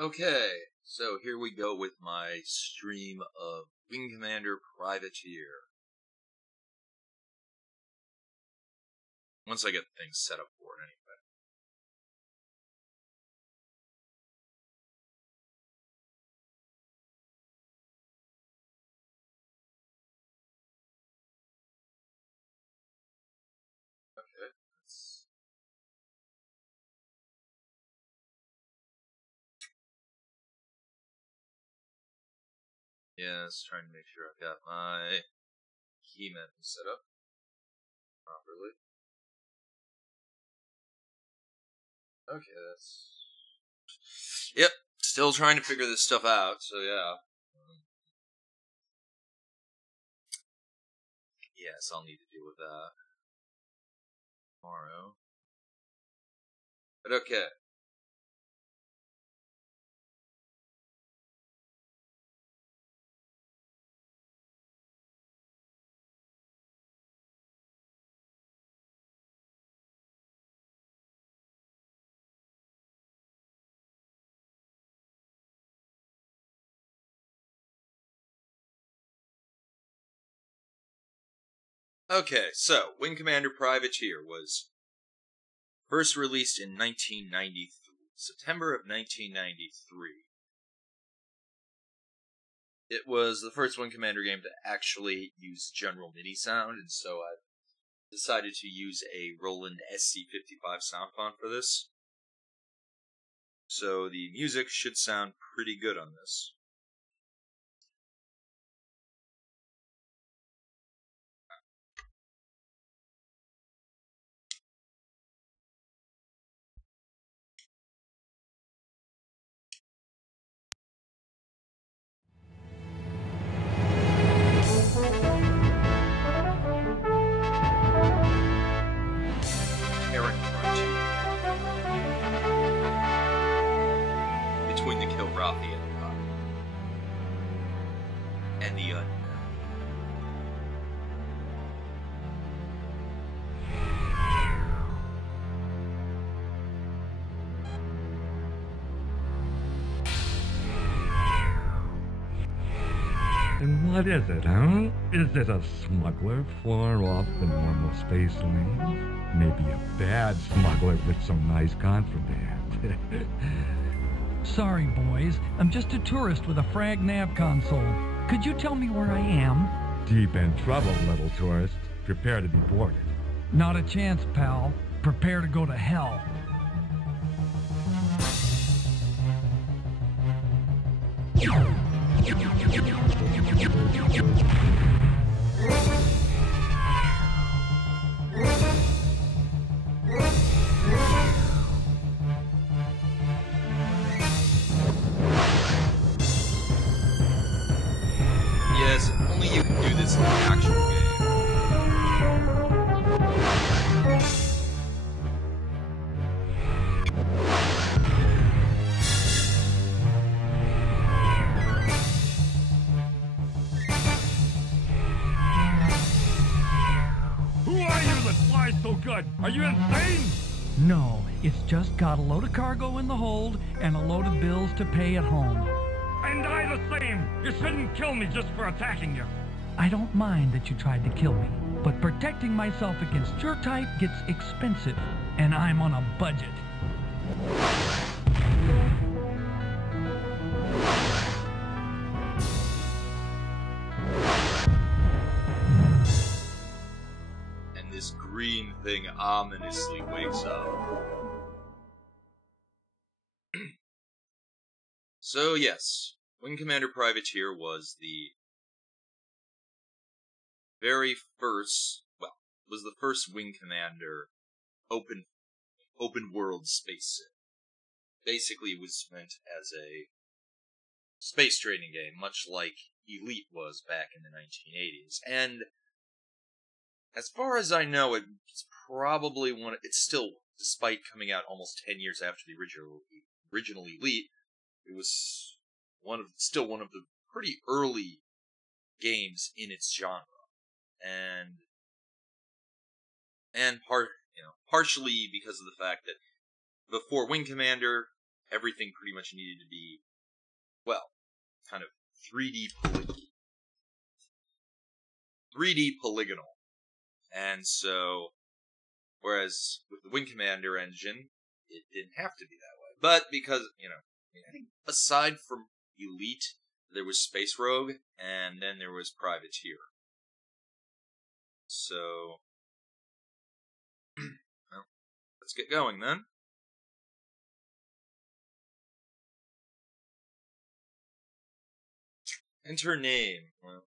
Okay, so here we go with my stream of Wing Commander Privateer. Once I get things set up for it, anyway. Okay, yes, trying to make sure I've got my key menu set up properly. Okay, Yep, still trying to figure this stuff out, so yeah. Yes, I'll need to deal with that tomorrow. But okay. Okay, so Wing Commander Privateer was first released in 1993, September of 1993. It was the first Wing Commander game to actually use general MIDI sound, and so I decided to use a Roland SC55 sound font for this. So the music should sound pretty good on this. Between the Kilrathi and the And what is it, huh? Is it a smuggler far off the normal space lanes? Maybe a bad smuggler with some nice contraband. Sorry, boys. I'm just a tourist with a frag nav console. Could you tell me where I am? Deep in trouble, little tourist. Prepare to be boarded. Not a chance, pal. Prepare to go to hell. Yes, only you can do this in the actual game. Who are you that flies so good? Are you insane? No, it's just got a load of cargo in the hold and a load of bills to pay at home. And I the same. You shouldn't kill me just for attacking you. I don't mind that you tried to kill me, but protecting myself against your type gets expensive, and I'm on a budget. And this green thing ominously wakes up. So yes, Wing Commander Privateer was the very first, well, was the first Wing Commander open world space sim. Basically, it was meant as a space trading game, much like Elite was back in the 1980s. And as far as I know, it's probably it's still, despite coming out almost 10 years after the original Elite, it was still one of the pretty early games in its genre. And partially because of the fact that before Wing Commander, everything pretty much needed to be, well, kind of 3D polygonal. And so, whereas with the Wing Commander engine, it didn't have to be that way. But because, I think aside from Elite, there was Space Rogue, and then there was Privateer. So, well, let's get going then. Enter name. Well,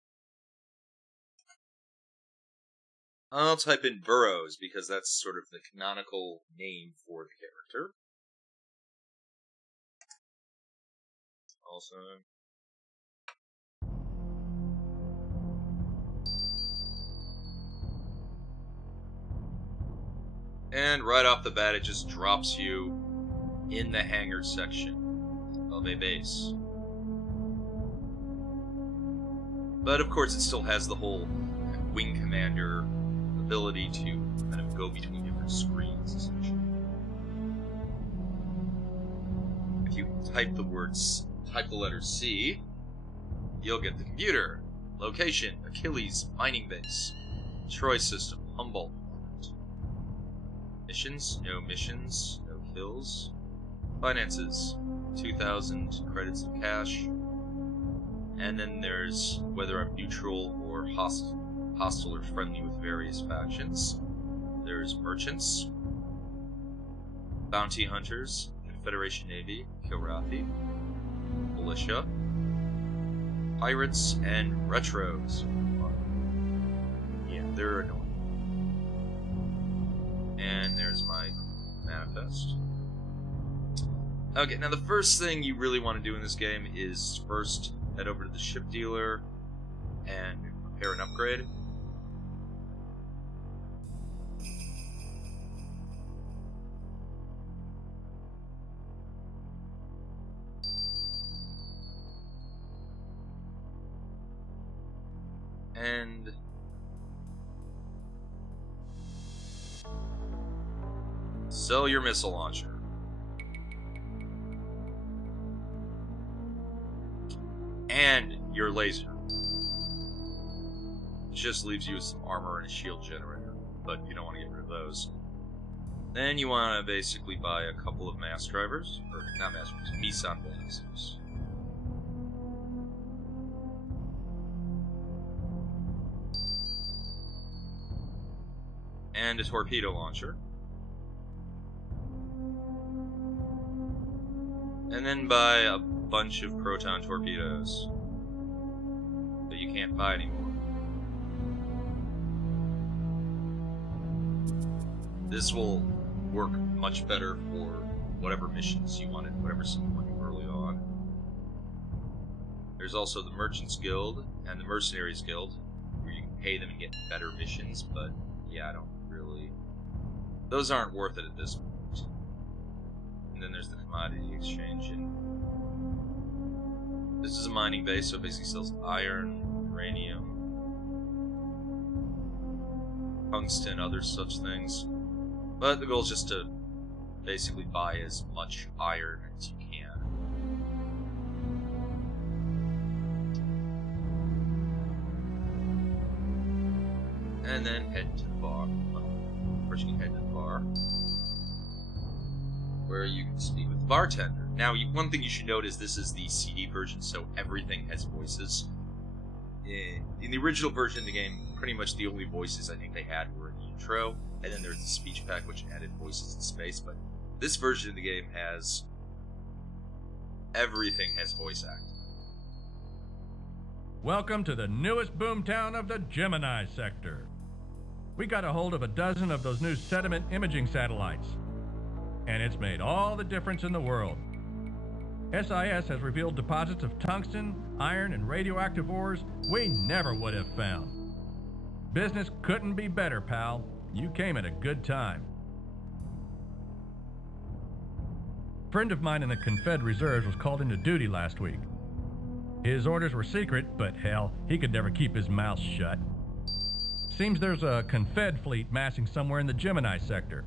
I'll type in Burrows, because that's sort of the canonical name for the character. Also, and right off the bat, it just drops you in the hangar section of a base. But of course, it still has the whole Wing Commander ability to kind of go between different screens, essentially. If you type the letter C, you'll get the computer. Location, Achilles, mining base. Troy system, Humboldt. Missions, no kills. Finances, 2,000 credits of cash. And then there's whether I'm neutral or hostile or friendly with various factions. There's merchants, bounty hunters, Confederation Navy, Kilrathi, militia, pirates, and retros. Yeah, they're annoying. And there's my manifest. Okay, now the first thing you really want to do in this game is first head over to the ship dealer and prepare an upgrade. And sell your missile launcher. And your laser. It just leaves you with some armor and a shield generator, but you don't want to get rid of those. Then you want to basically buy a couple of mass drivers, or not mass drivers, Nissan lasers. And a torpedo launcher. And then buy a bunch of proton torpedoes that you can't buy anymore. This will work much better for whatever missions you wanted, whatever you wanted early on. There's also the Merchants Guild and the Mercenaries Guild, where you can pay them and get better missions, but yeah, I don't really... Those aren't worth it at this point. And then there's the Commodity Exchange, and this is a mining base, so it basically sells iron, uranium, tungsten, other such things. But the goal is just to basically buy as much iron as you can. And then head to the bar. Well, first you can head to the bar, where you can speak with the bartender. Now, one thing you should note is this is the CD version, so everything has voices. In the original version of the game, pretty much the only voices I think they had were in the intro, and then there's the speech pack, which added voices in space, but this version of the game has... everything has voice acting. Welcome to the newest boomtown of the Gemini sector. We got a hold of a dozen of those new sediment imaging satellites, and it's made all the difference in the world. SIS has revealed deposits of tungsten, iron, and radioactive ores we never would have found. Business couldn't be better, pal. You came at a good time. A friend of mine in the Confed Reserves was called into duty last week. His orders were secret, but hell, he could never keep his mouth shut. Seems there's a Confed fleet massing somewhere in the Gemini sector.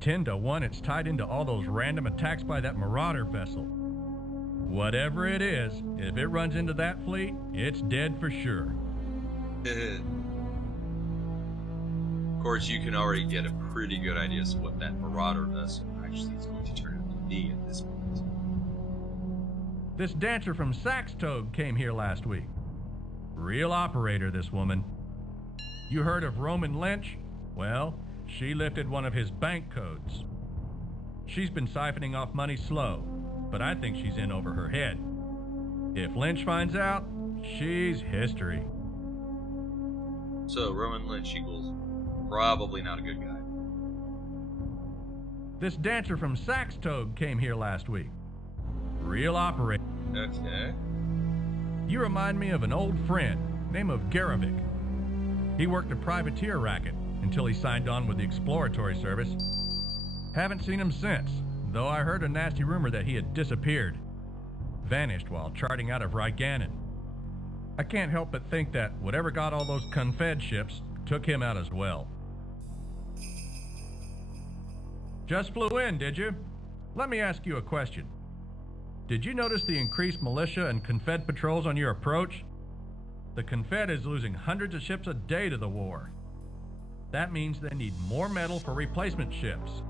10 to 1 it's tied into all those random attacks by that Marauder vessel. Whatever it is, if it runs into that fleet, it's dead for sure. Of course, you can already get a pretty good idea as to what that Marauder vessel actually is going to turn out to be at this point. This dancer from Saxtogue came here last week. Real operator, this woman. You heard of Roman Lynch? Well, she lifted one of his bank codes. She's been siphoning off money slow, but I think she's in over her head. If Lynch finds out, she's history. So, Roman Lynch equals probably not a good guy. This dancer from Saxtogue came here last week. Real operator. Okay. You remind me of an old friend, name of Garovic. He worked a privateer racket until he signed on with the exploratory service. Haven't seen him since, though I heard a nasty rumor that he had disappeared. Vanished while charting out of Ryganon. I can't help but think that whatever got all those Confed ships took him out as well. Just flew in, did you? Let me ask you a question. Did you notice the increased militia and Confed patrols on your approach? The Confed is losing hundreds of ships a day to the war. That means they need more metal for replacement ships.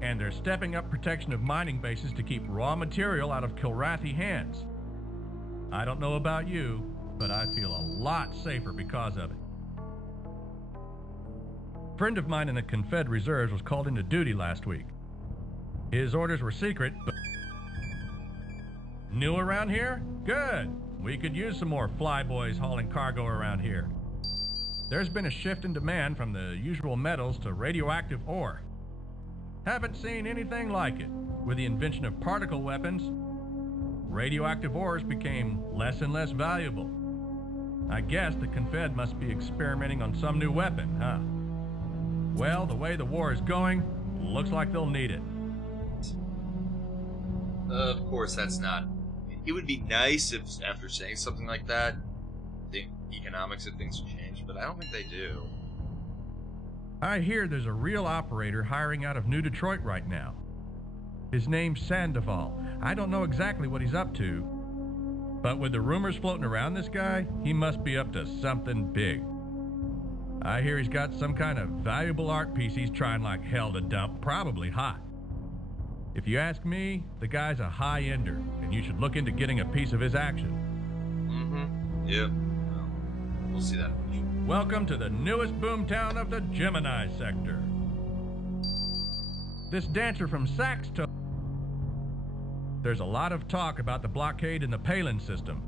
And they're stepping up protection of mining bases to keep raw material out of Kilrathi hands. I don't know about you, but I feel a lot safer because of it. A friend of mine in the Confed Reserves was called into duty last week. His orders were secret, but... New around here? Good. We could use some more flyboys hauling cargo around here. There's been a shift in demand from the usual metals to radioactive ore. Haven't seen anything like it. With the invention of particle weapons, radioactive ores became less and less valuable. I guess the Confed must be experimenting on some new weapon, huh? Well, the way the war is going, looks like they'll need it. Of course, that's not... It would be nice if, after saying something like that, the economics of things would change, but I don't think they do. I hear there's a real operator hiring out of New Detroit right now. His name's Sandoval. I don't know exactly what he's up to, but with the rumors floating around this guy, he must be up to something big. I hear he's got some kind of valuable art piece he's trying like hell to dump, probably hot. If you ask me, the guy's a high-ender, and you should look into getting a piece of his action. Mm-hmm. Yep. Well, we'll see that. Welcome to the newest boomtown of the Gemini sector. This dancer from Saxtogue. There's a lot of talk about the blockade in the Palin system.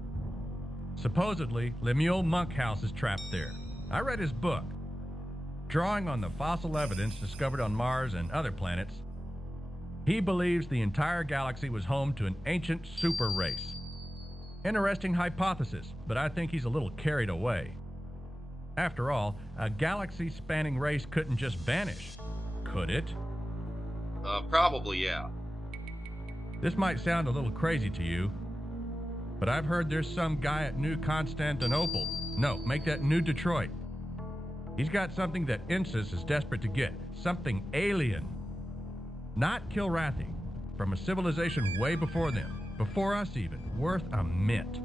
Supposedly, Lemuel Monkhouse is trapped there. I read his book. Drawing on the fossil evidence discovered on Mars and other planets, he believes the entire galaxy was home to an ancient super race. Interesting hypothesis, but I think he's a little carried away. After all, a galaxy-spanning race couldn't just vanish, could it? Probably, yeah. This might sound a little crazy to you, but I've heard there's some guy at New Constantinople. No, make that New Detroit. He's got something that Insis is desperate to get. Something alien. Not Kilrathi. From a civilization way before them. Before us even. Worth a mint.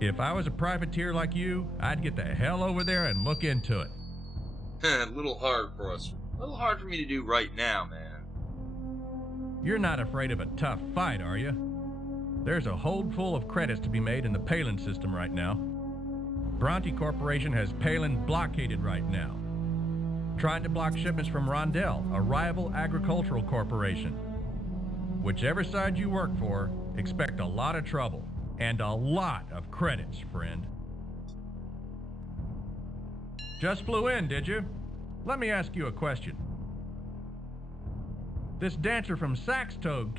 If I was a privateer like you, I'd get the hell over there and look into it. A little hard for us. A little hard for me to do right now, man. You're not afraid of a tough fight, are you? There's a hold full of credits to be made in the Palin system right now. Bronte Corporation has Palin blockaded right now. Trying to block shipments from Rondell, a rival agricultural corporation. Whichever side you work for, expect a lot of trouble. And a lot of credits, friend. Just flew in, did you? Let me ask you a question. This dancer from Saxtogue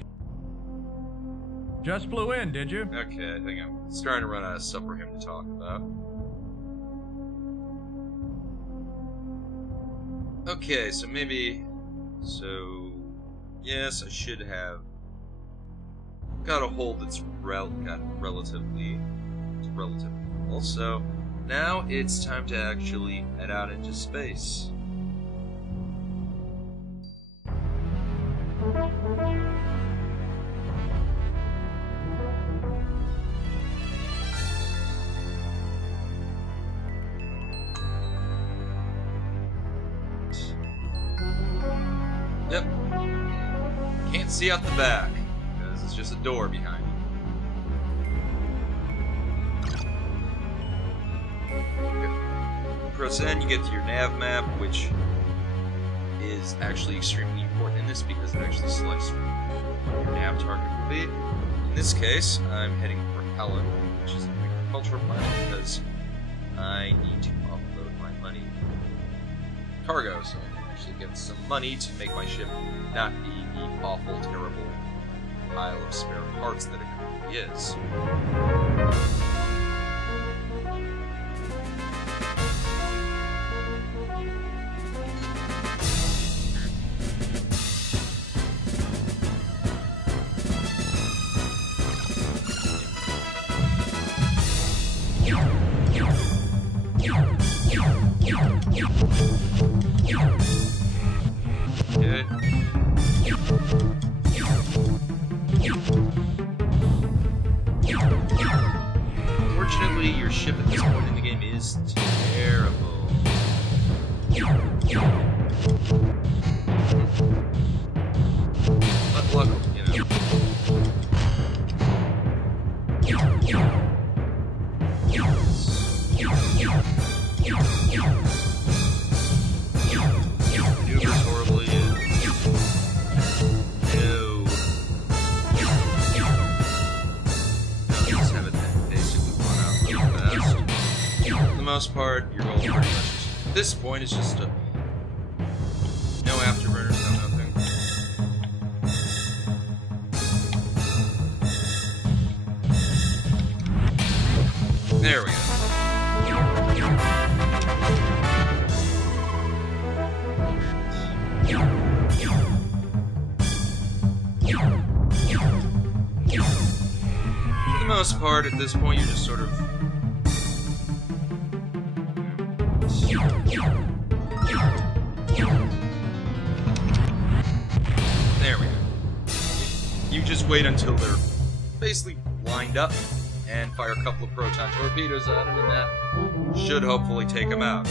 just flew in, did you? Okay, I think I'm starting to run out of stuff for him to talk about. Okay, so maybe... So... Yes, I should have... got a hold that's relatively full. So, now it's time to actually head out into space. Yep. Can't see out the back, because it's just a door behind you. Press N, you get to your nav map, which is actually extremely important in this because it actually selects what your nav target will be. In this case, I'm heading for Helen, which is an agricultural planet, because I need to offload my money cargo, so I can actually get some money to make my ship not be the awful, terrible pile of spare parts that it currently is. Unfortunately, your ship at this point in the game is terrible. But luckily, you know. Maneuvers horribly. For the most part, your goal pretty much is, at this point is just no afterburners, no nothing. There we go. For the most part, at this point, you're just sort of there we go. You just wait until they're basically lined up and fire a couple of proton torpedoes at them, and that should hopefully take them out.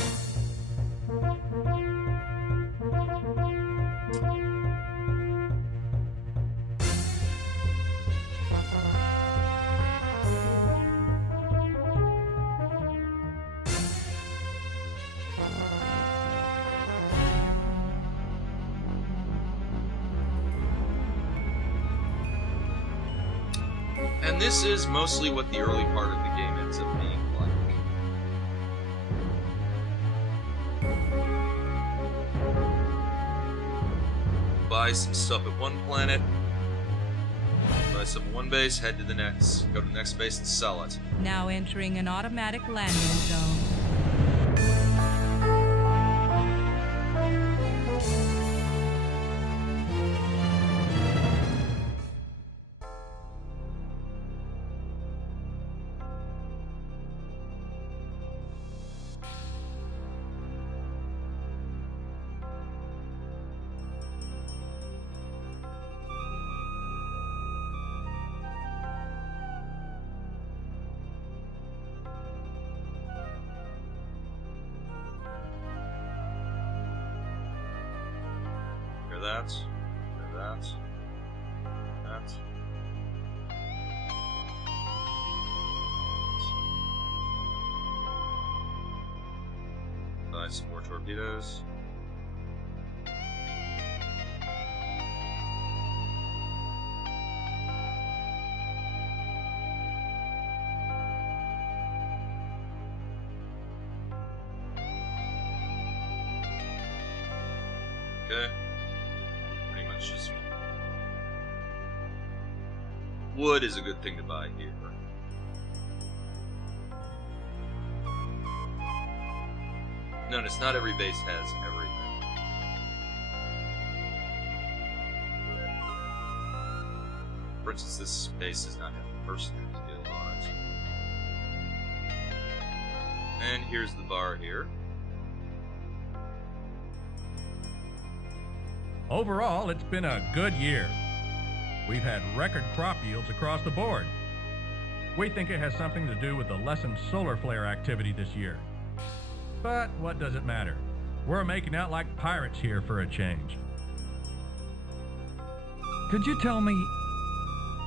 And this is mostly what the early part of the game ends up being like. Buy some stuff at one planet, buy some at one base, head to the next, go to the next base and sell it. Now entering an automatic landing zone. That. Buy some more torpedoes. Okay. Pretty much just wood is a good thing to buy here. Notice not every base has everything. For instance, this base does not have a mercenary skill on it. And here's the bar here. Overall, it's been a good year. We've had record crop yields across the board. We think it has something to do with the lessened solar flare activity this year. But what does it matter? We're making out like pirates here for a change. Could you tell me...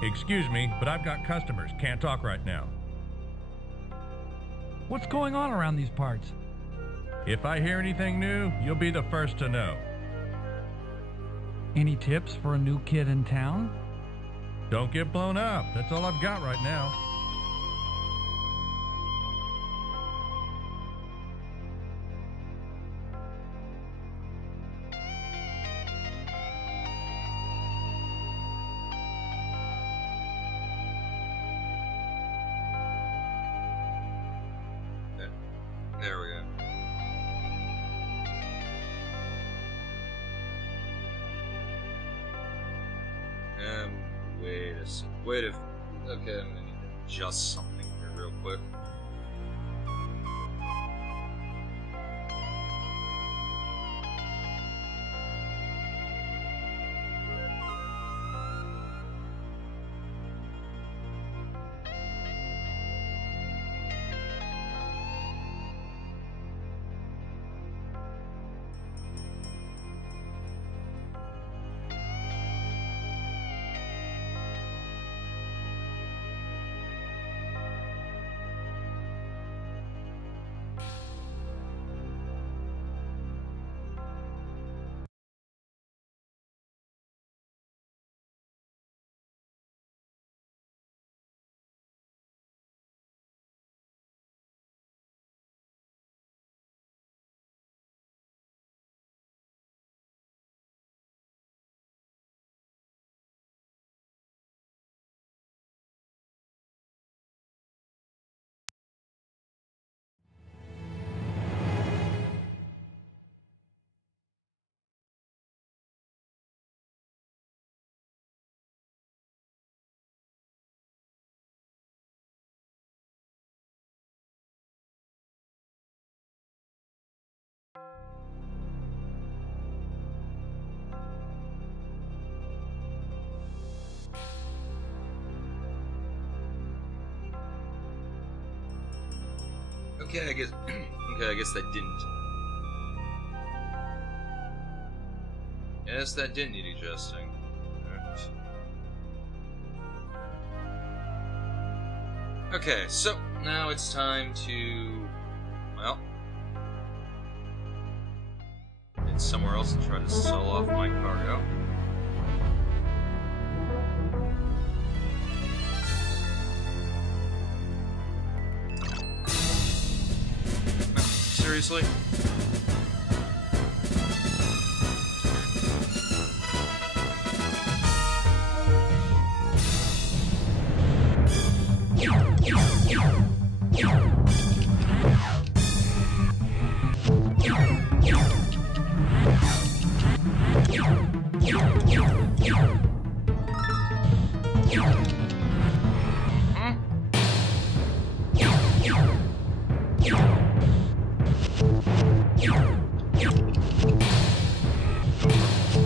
Excuse me, but I've got customers. Can't talk right now. What's going on around these parts? If I hear anything new, you'll be the first to know. Any tips for a new kid in town? Don't get blown up. That's all I've got right now. There we go. Wait a sec. Okay, I'm gonna need to adjust something here real quick. Okay, I guess. Okay, I guess that didn't. Yes, that did need adjusting. Okay, so now it's time to, well, head somewhere else and try to sell off my cargo. Seriously?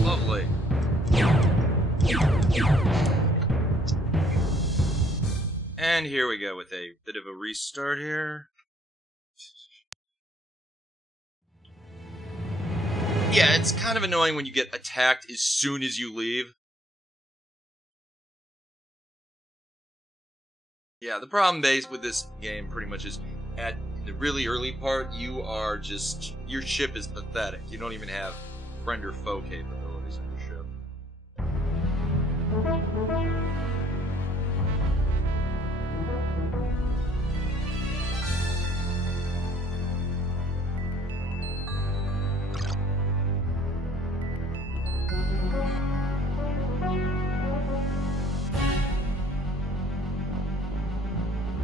Lovely. And here we go with a bit of a restart here. Yeah, it's kind of annoying when you get attacked as soon as you leave. Yeah, the problem base with this game pretty much is at the really early part, you are just, your ship is pathetic. You don't even have friend or foe capabilities in your ship.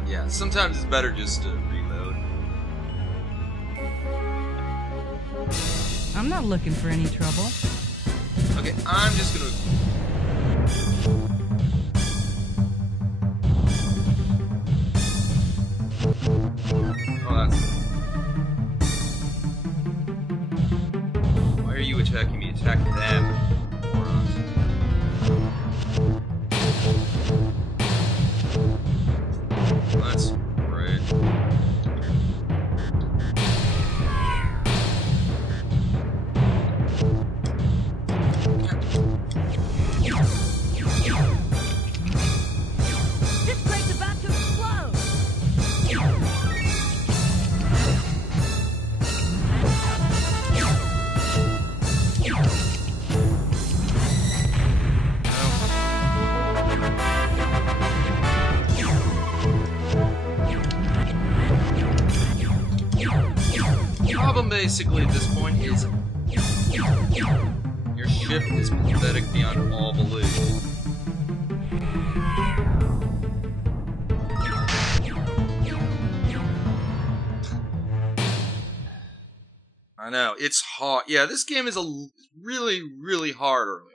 Yeah, sometimes it's better just to reload. I'm not looking for any trouble. Okay, I'm just gonna... Oh, that's... Why are you attacking me? Attack them, morons. That's great. basically at this point is your ship is pathetic beyond all belief. I know, it's hard. Yeah, this game is really, really hard early on.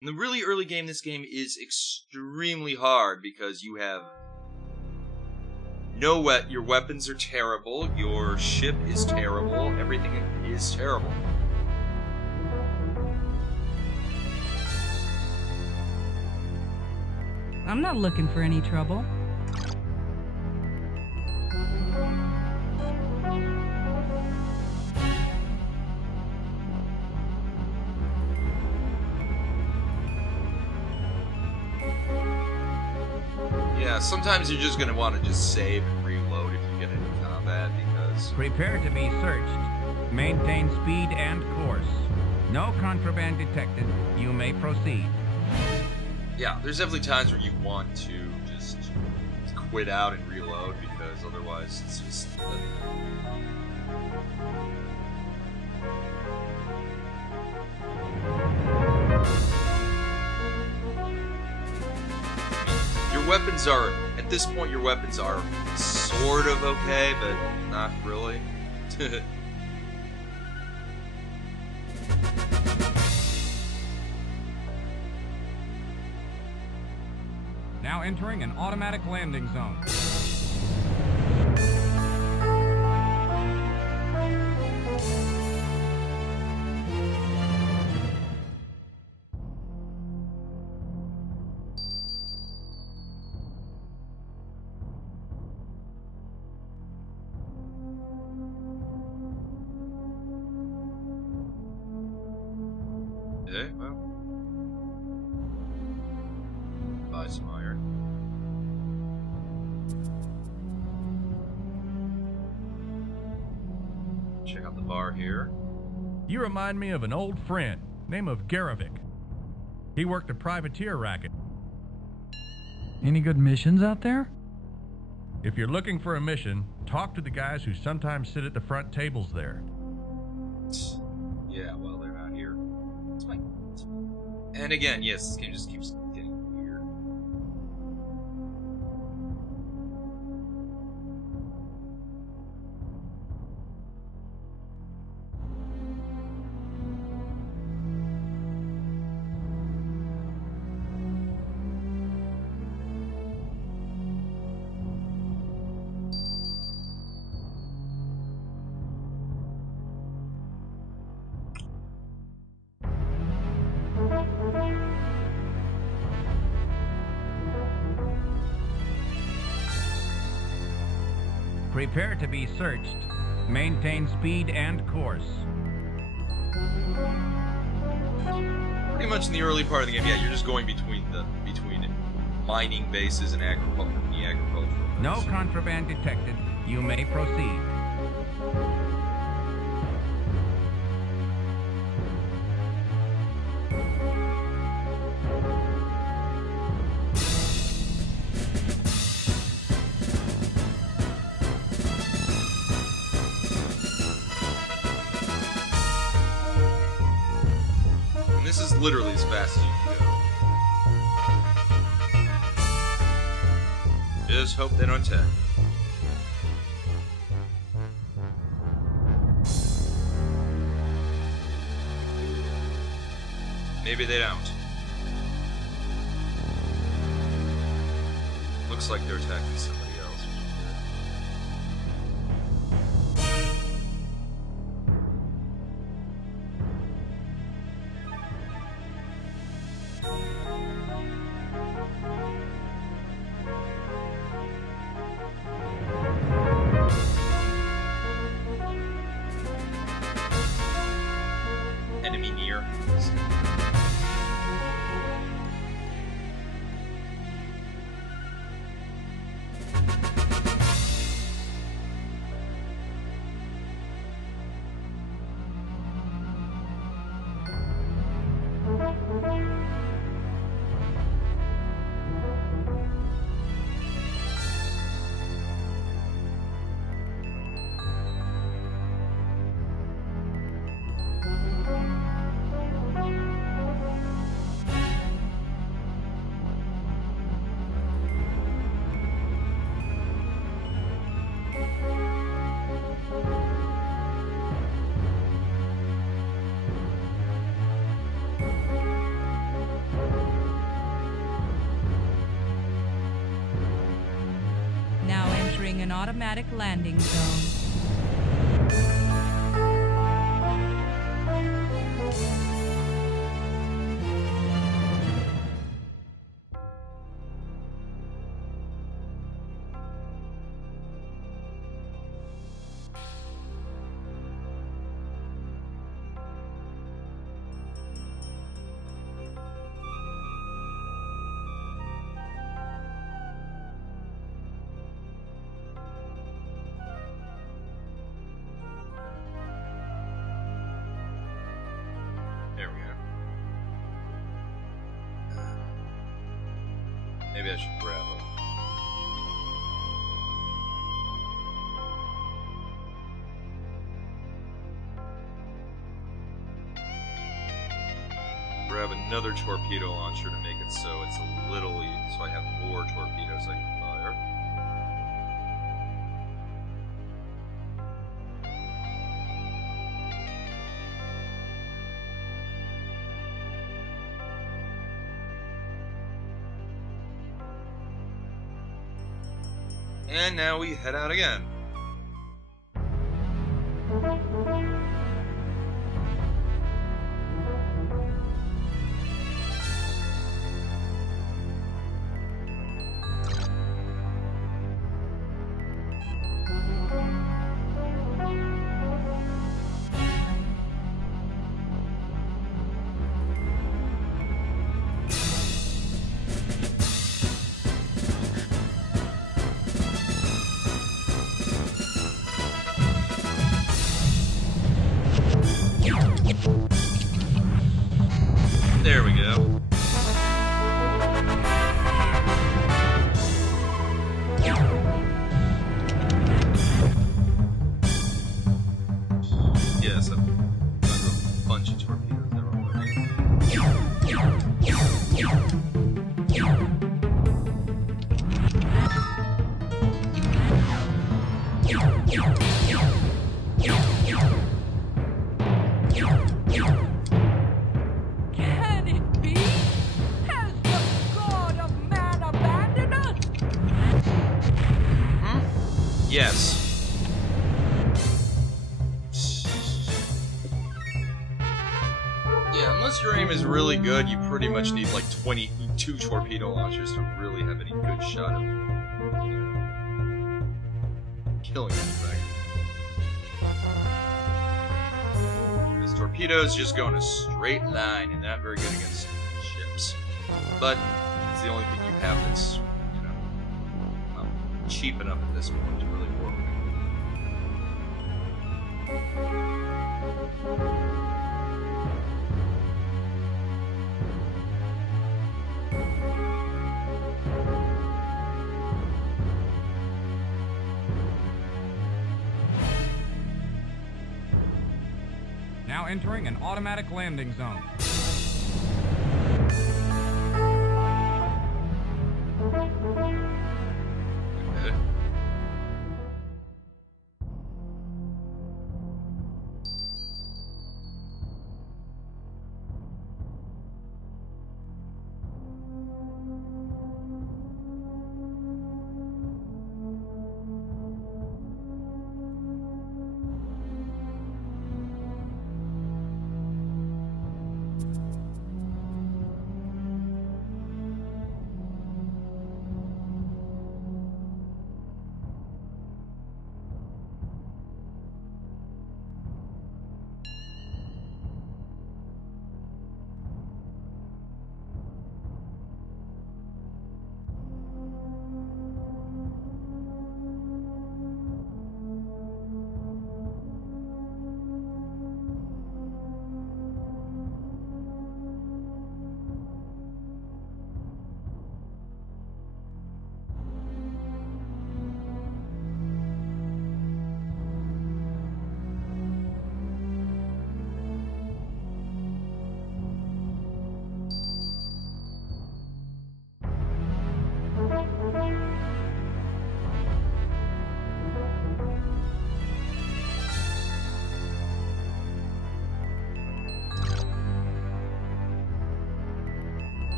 In the really early game, this game is extremely hard because you have your weapons are terrible, your ship is terrible, everything is terrible. I'm not looking for any trouble. Yeah, sometimes you're just gonna want to just save and reload if you get into combat because... Prepare to be searched. Maintain speed and course. No contraband detected. You may proceed. Yeah, there's definitely times where you want to just quit out and reload because otherwise it's just... Your weapons are, at this point your weapons are sort of okay, but not really. Now entering an automatic landing zone. Okay, well. Buy some iron. Check out the bar here. You remind me of an old friend, name of Garovic. He worked a privateer racket. Any good missions out there? If you're looking for a mission, talk to the guys who sometimes sit at the front tables there. Yeah, well, they're not here. It's fine. And again, yes, this game just keeps getting weird. Prepare to be searched. Maintain speed and course. Pretty much in the early part of the game, yeah, you're just going between mining bases and the agricultural bases. No contraband detected. You may proceed. This is literally as fast as you can go. Just hope they don't attack. Maybe they don't. Looks like they're attacking somebody else, which is good. Enemy near. an automatic landing zone. There we go. Maybe I should grab them. Grab another torpedo launcher to make it so it's a little so I have more torpedoes I can fire. And now we head out again. There we go. Yes, I've done a bunch of torpedoes there already. Can it be? Has the god of man abandoned us? Yes. Yeah, unless your aim is really good, you pretty much need like 22 torpedo launchers to really have any good shot of killing anything. Because torpedoes just go in a straight line and not very good against ships. But it's the only thing you have that's, you know, well, cheap enough at this point to really work. Now entering an automatic landing zone. Okay.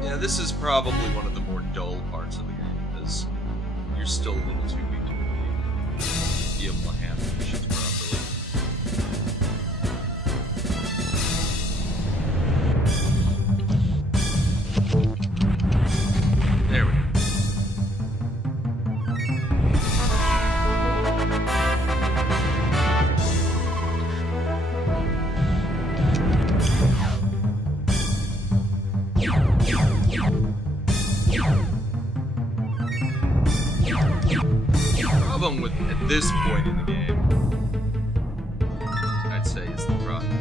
Yeah, this is probably one of the more dull parts of the game, because still a little too weak to be able to handle missions properly. There we go. Problem with at this point in the game, I'd say, is the problem.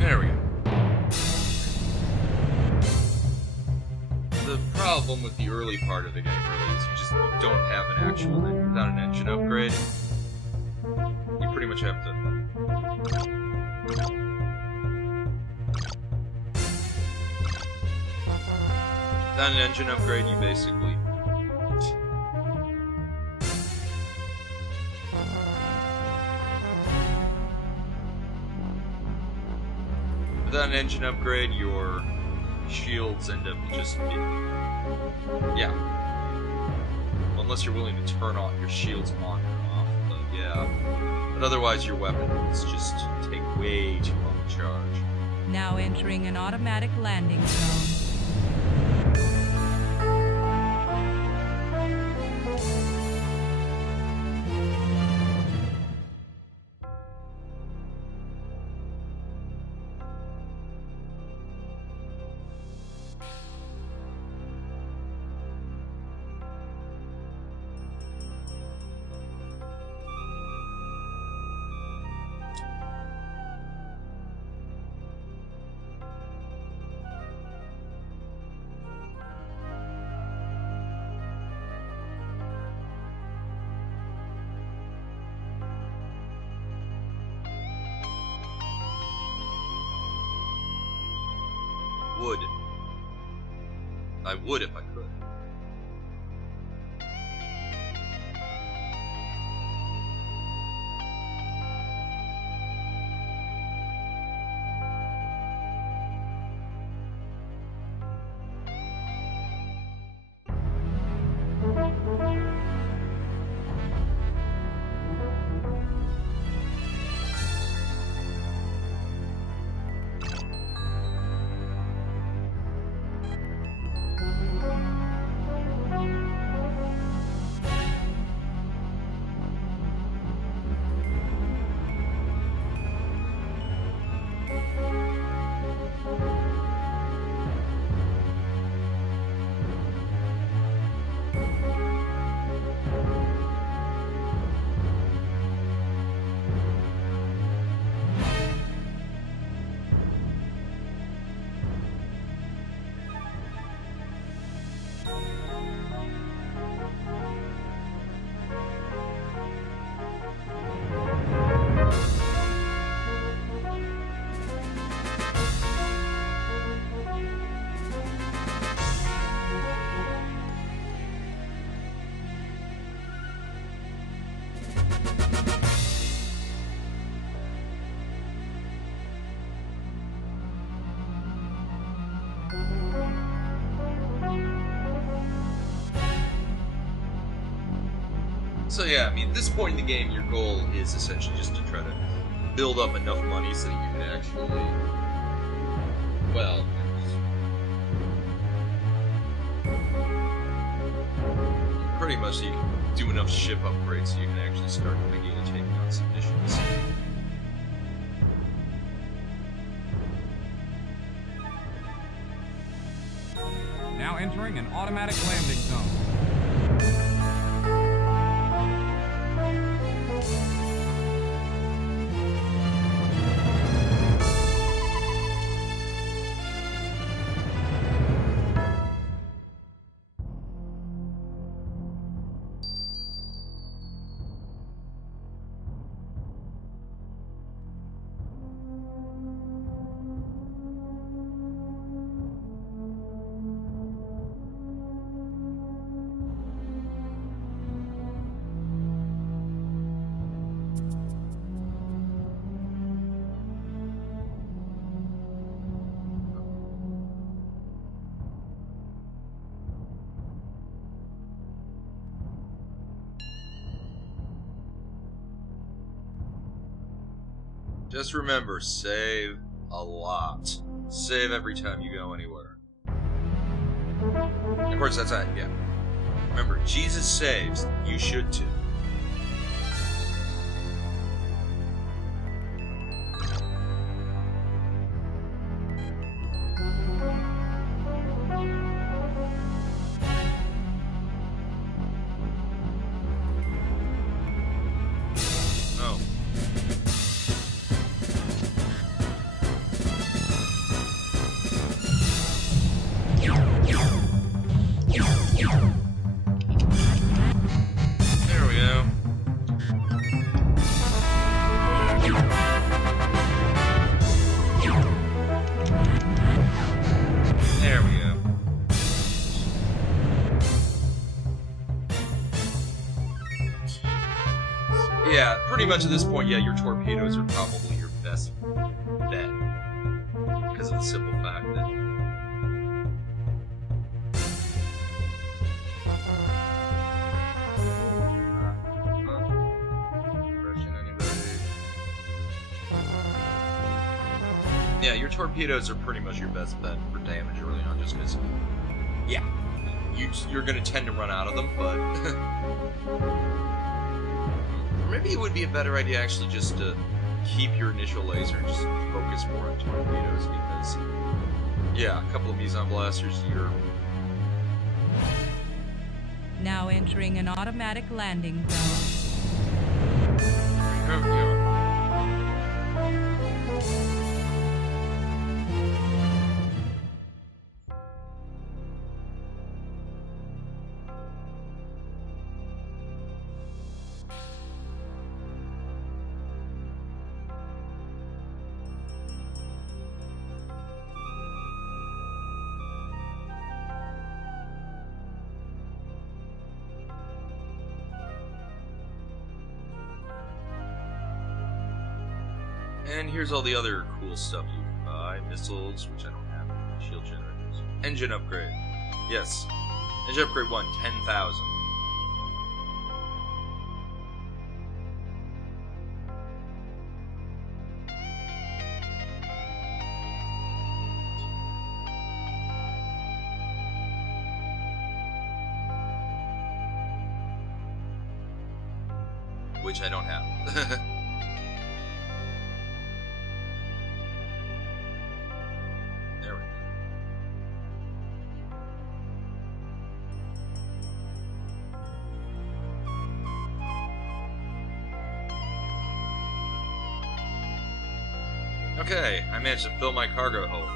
There we go. The problem with the early part of the game really is you just don't have an actual, without an engine upgrade, you pretty much have to. Without an engine upgrade, you basically... Without an engine upgrade, your shields end up just being... Yeah. Unless you're willing to turn off your shields on or off, but yeah. But otherwise, your weapons just take way too long to charge. Now entering an automatic landing zone. I would if I could. So yeah, I mean, at this point in the game, your goal is essentially just to try to build up enough money so that you can actually, well, pretty much so you can do enough ship upgrades so you can actually start regularly taking on some missions. Now entering an automatic landing zone. Just remember, save a lot. Save every time you go anywhere. Of course, that's yeah. Remember, Jesus saves. You should too. Yeah, pretty much at this point, yeah, your torpedoes are probably your best bet. Because of the simple fact that... Yeah, your torpedoes are pretty much your best bet for damage early on, just because... Yeah, you're going to tend to run out of them, but... Maybe it would be a better idea actually just to keep your initial laser and just focus more on torpedoes because, yeah, a couple of meson blasters, you're... Now entering an automatic landing zone. And here's all the other cool stuff you can buy. Missiles, which I don't have. Shield generators. Engine upgrade. Yes. Engine upgrade 1, 10,000. Which I don't have. There we go. Okay, I managed to fill my cargo hold.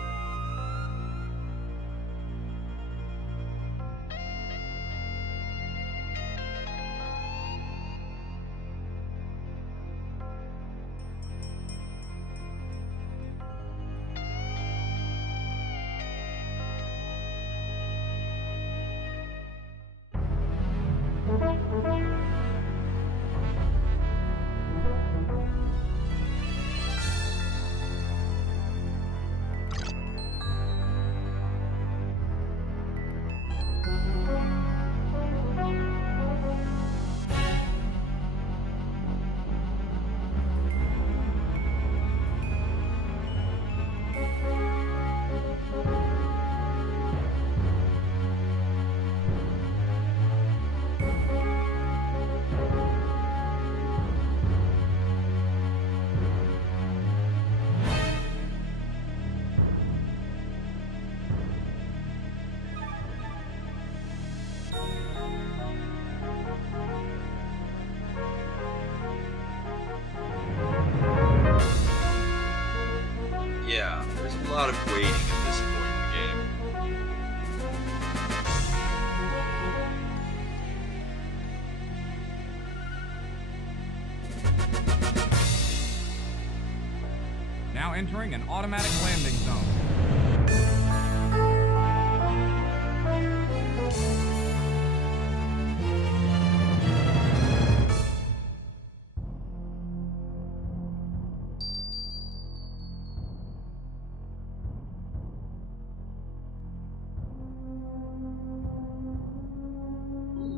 Yeah, there's a lot of waiting at this point in the game. Now entering an automatic landing zone.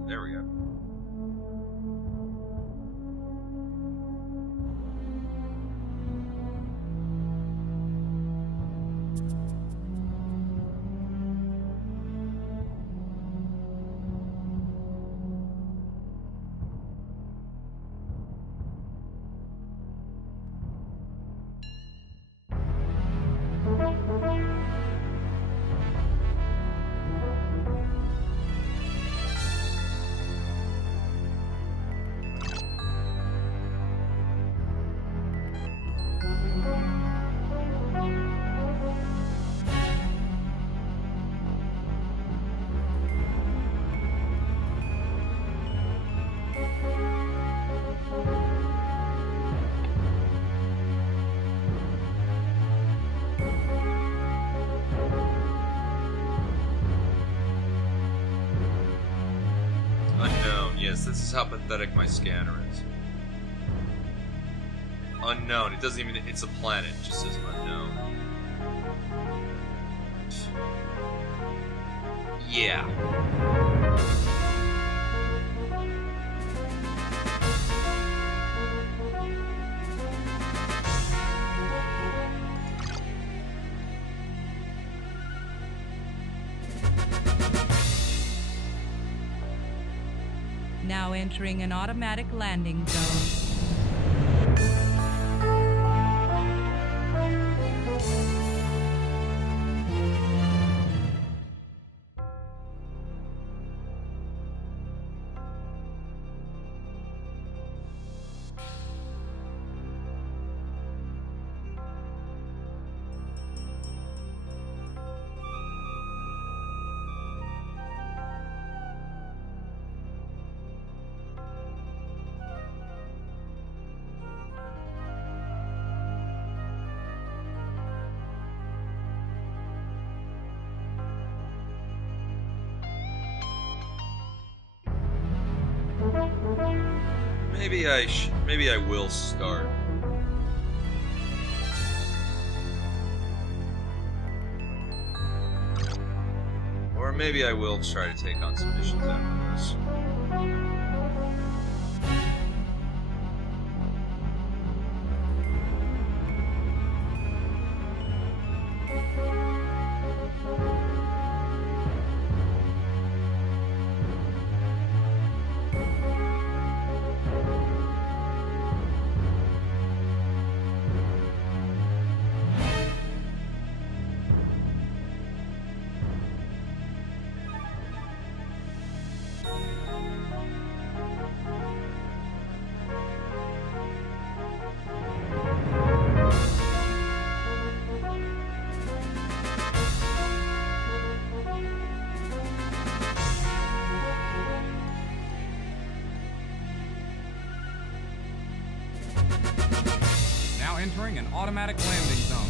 There we go. Yes, this is how pathetic my scanner is. Unknown. It doesn't even... It's a planet. It just says unknown. Yeah. Now entering an automatic landing zone. Maybe I will start. Or maybe I will try to take on some missions after this. Now entering an automatic landing zone.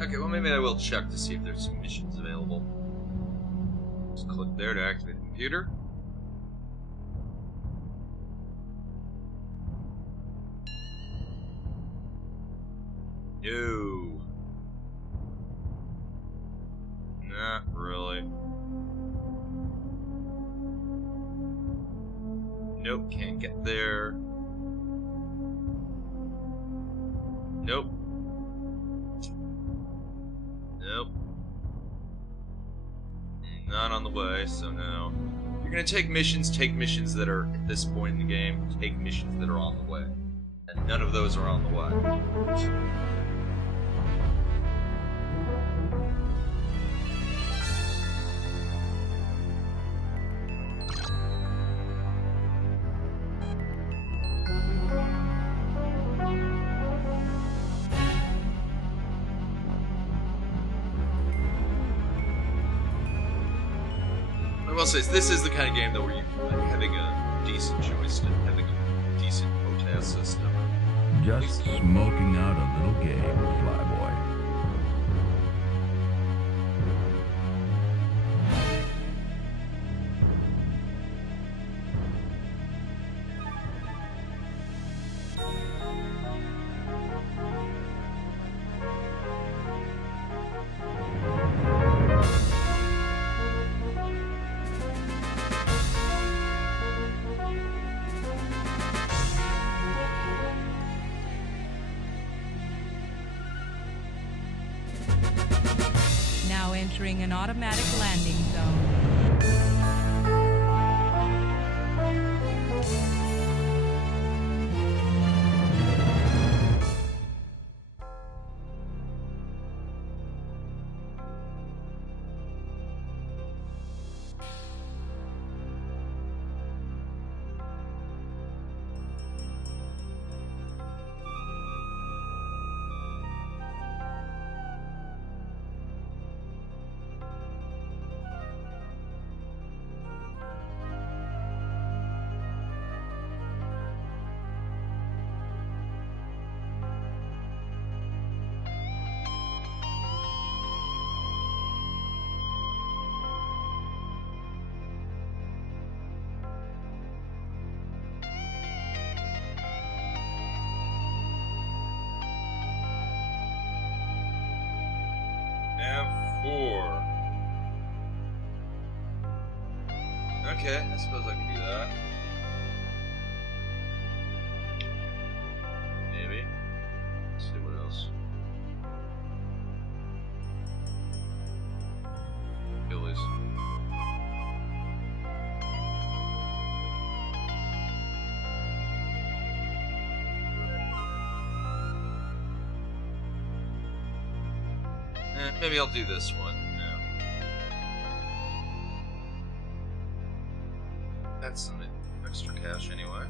Okay, well maybe I will check to see if there's some missions available. Just click there to activate the computer. No. Not really. Nope, can't get there. Nope. Nope. Not on the way, so no. If you're gonna take missions that are, at this point in the game, take missions that are on the way. And none of those are on the way. I will say, this is the kind of game though where you having a decent joystick, having a decent OTAS system. Just smoking out a little game, Flyboy. Now entering an automatic landing zone. 4. Okay, I suppose I can do that. Maybe. Let's see what else. Phillies. Maybe I'll do this one. Yeah. That's some extra cash anyway.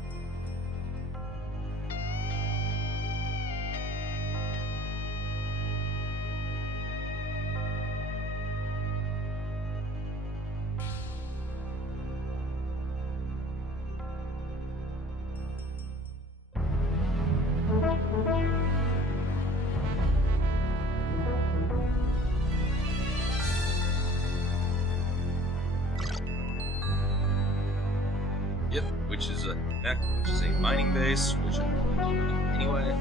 Yep, which is a mining base, which I'm going to do anyway.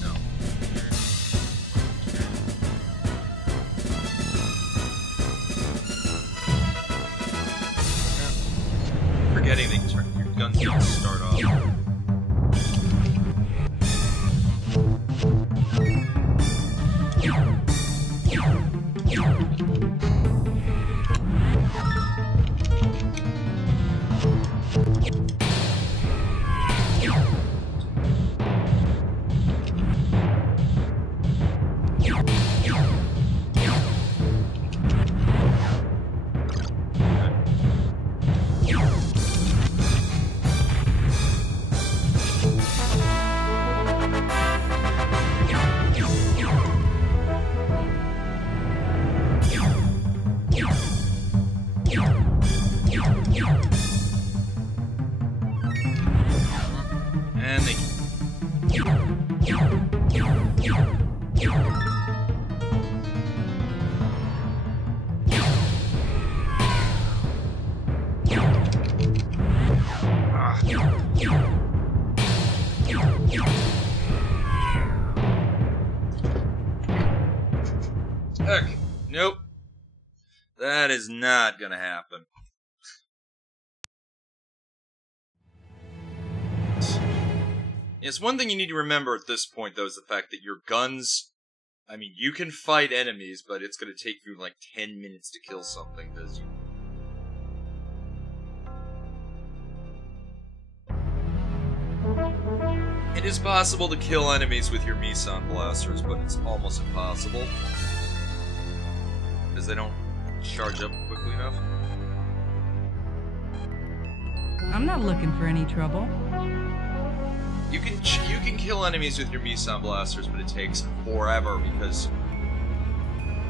No. Forgetting that your guns don't start off. And they... Okay. Nope. That is not gonna happen. Yes, one thing you need to remember at this point, though, is the fact that your guns... I mean, you can fight enemies, but it's gonna take you, like, 10 minutes to kill something, because you... It is possible to kill enemies with your Meson blasters, but it's almost impossible. Because they don't charge up quickly enough. I'm not looking for any trouble. You can kill enemies with your Meson blasters, but it takes forever because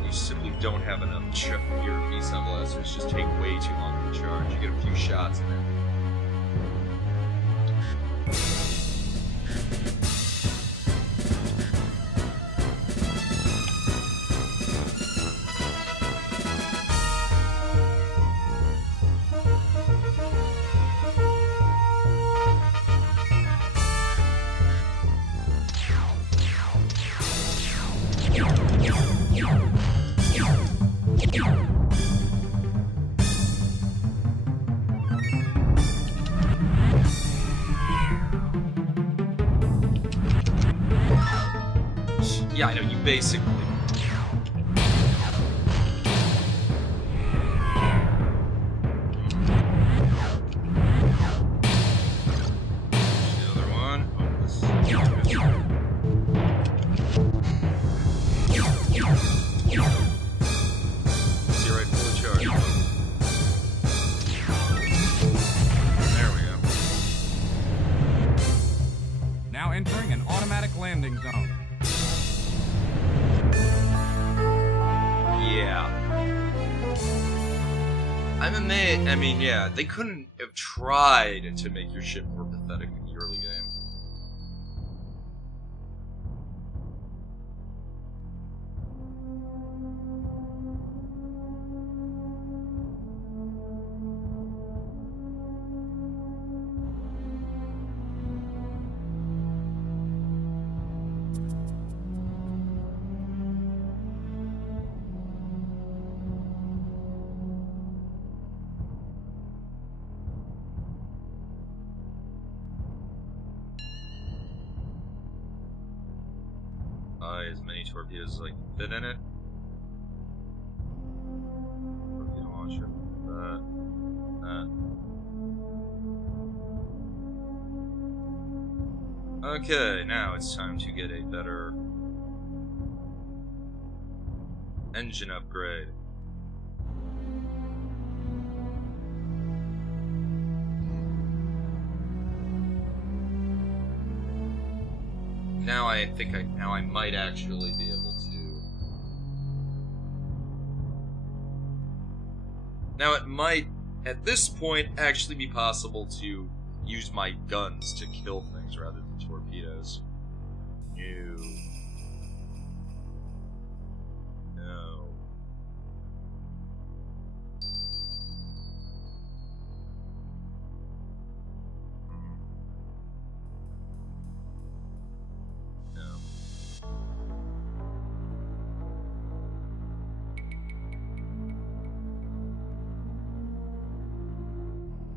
you simply don't have enough. Your Meson blasters just take way too long to charge. You get a few shots in there. Yeah, I know, you basically... The other one. Oh, this is see, right, fully charged. There we go. Now entering an automatic landing zone. Yeah. I'm amazed. I mean, yeah, they couldn't have tried to make your ship more pathetic in the early game. buy as many torpedoes as I can fit in it. Torpedo launcher. Okay, now it's time to get a better engine upgrade. Now I think I might actually be able to. Now it might, at this point, actually be possible to use my guns to kill things rather than torpedoes. No. No. No.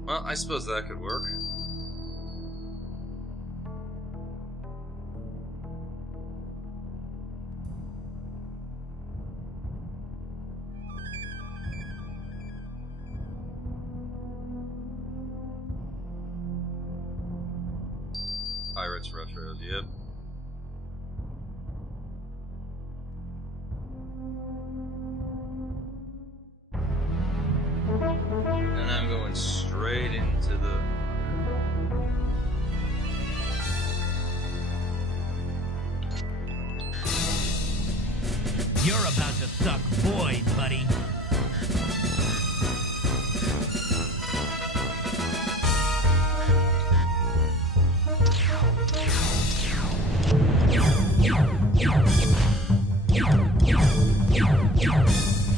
Well, I suppose that could work. Pirates retros, yep. And I'm going straight into the... You're about to suck void, buddy.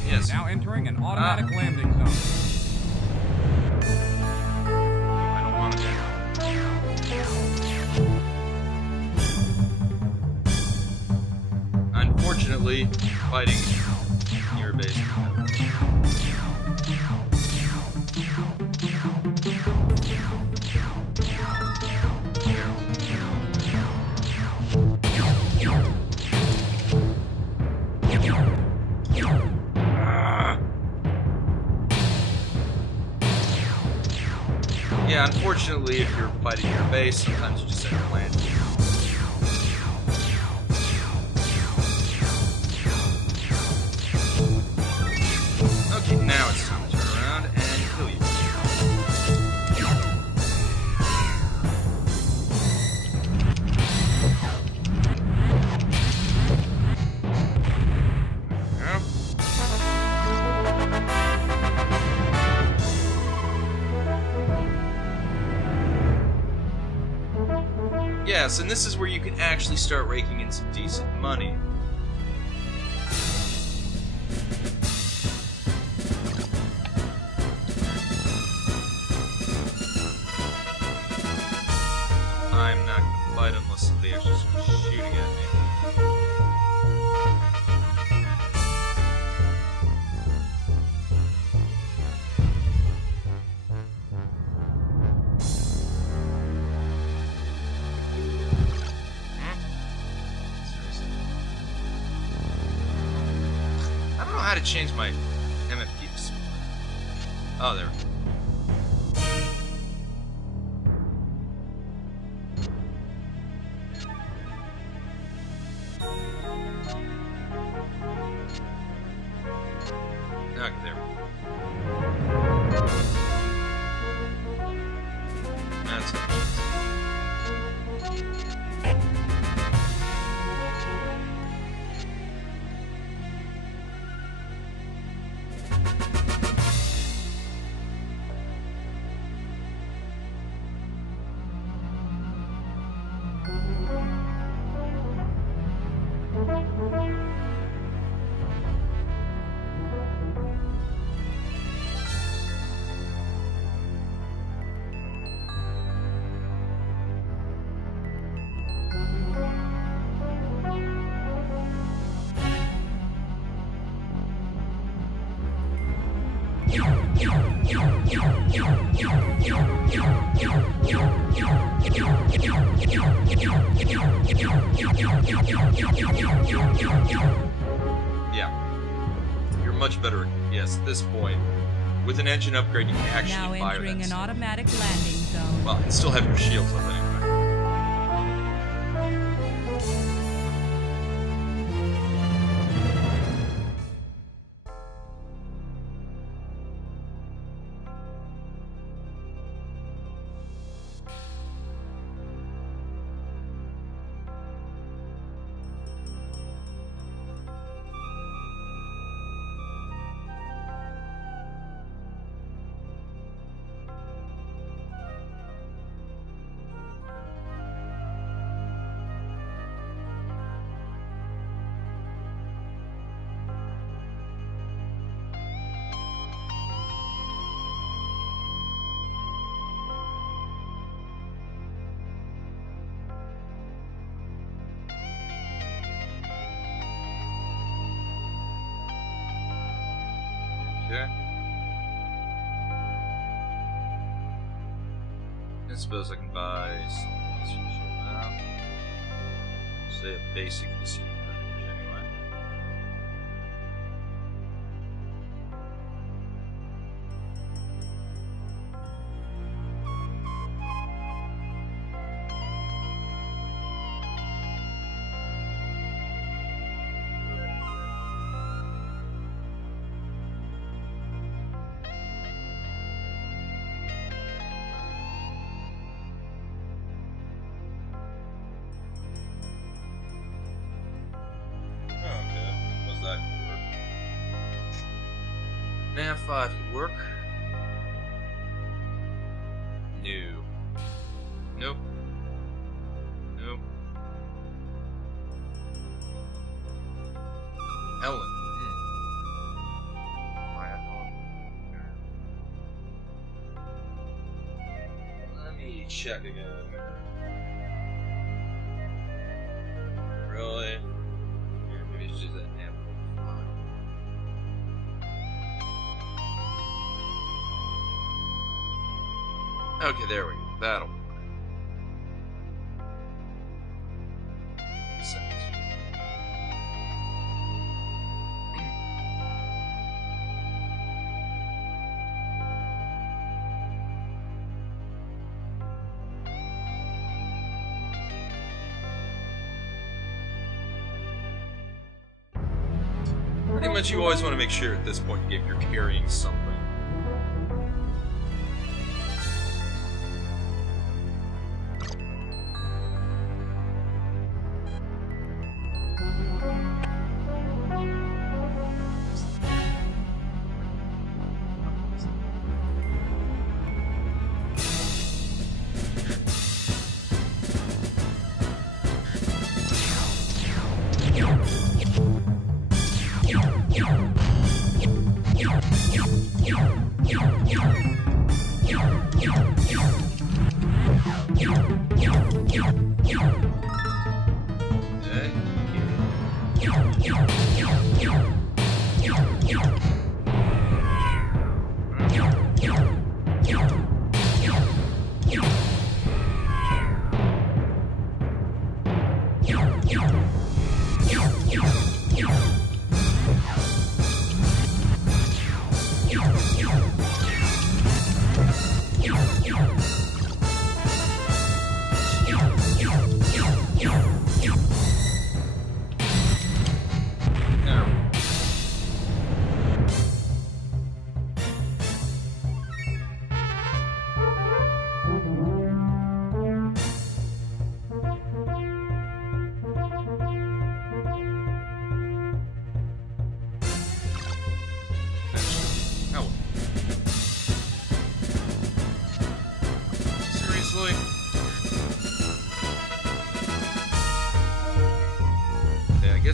Yes. Now entering an automatic landing zone. I don't want to. Unfortunately, fighting near base. Yeah, unfortunately, if you're fighting your base, sometimes you just end up landing. Okay, now it's time to turn around and kill you. Yes, and this is where you can actually start raking in some decent money. I'm not going to fight unless somebody actually starts shooting at me. How to change my MFP display. Oh, there. Okay, there. That's it. Yeah. You're much better, yes, at this point. With an engine upgrade, you can Now actually fire entering that an stuff. automatic landing zone. Well, and still have your shields up anyway. Okay. I suppose I can buy say a basic PC package anyway. Nav 5 could work. No. Nope. Nope. Helen. Why Let me check again. Really? Here, maybe it's just that nav. Okay, there we go. That'll work. Pretty much you always want to make sure at this point in the game you're carrying something.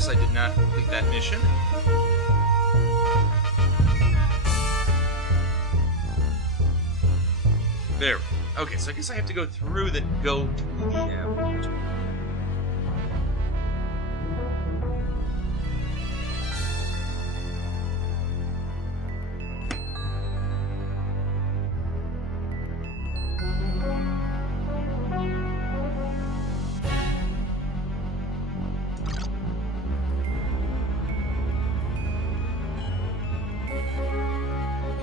I did not complete that mission. There. Okay, so I guess I have to go through the go to the airport.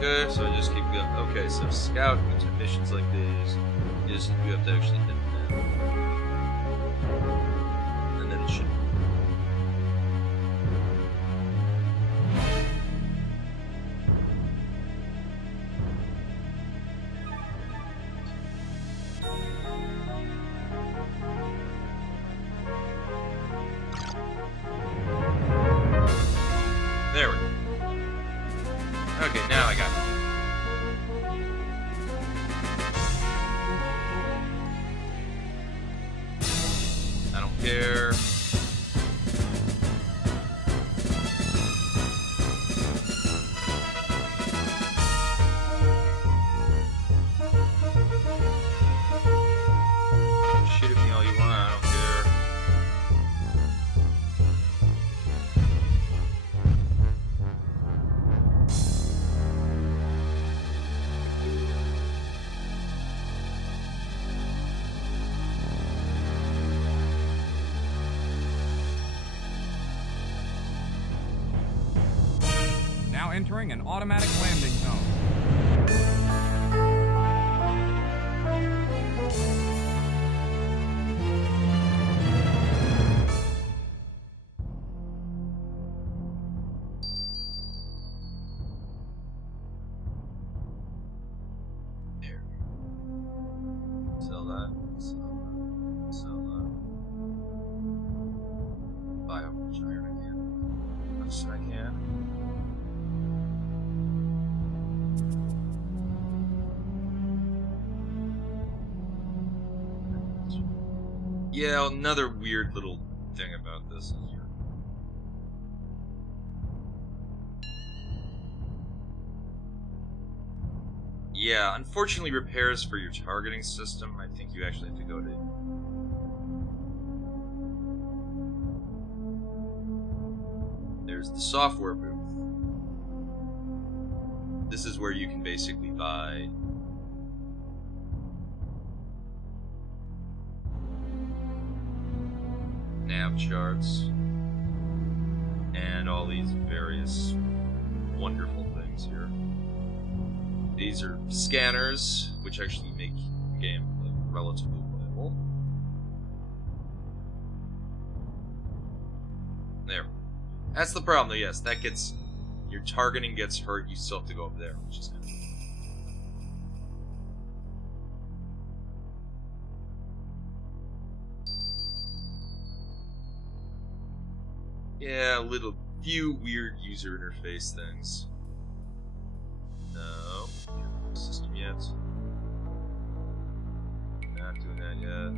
Okay, so I just keep going. Okay, so scout into missions like these, you have to actually hit them. And then it should. There we go. Okay, now I got it. I don't care. Shoot at me all you want, I don't care. Now entering an automatic landing zone. There. Sell that. Sell that. Sell that. Buy how much iron I can. Much as I can. Yeah, another weird little thing about this is yeah, unfortunately repairs for your targeting system, I think you actually have to go to... There's the software booth. This is where you can basically buy... nav charts and all these various wonderful things here. These are scanners, which actually make the game relatively playable. There. That's the problem, though, yes. That gets... Your targeting gets hurt, you still have to go over there, which is good. Yeah, few weird user interface things. No. System yet. Not doing that yet.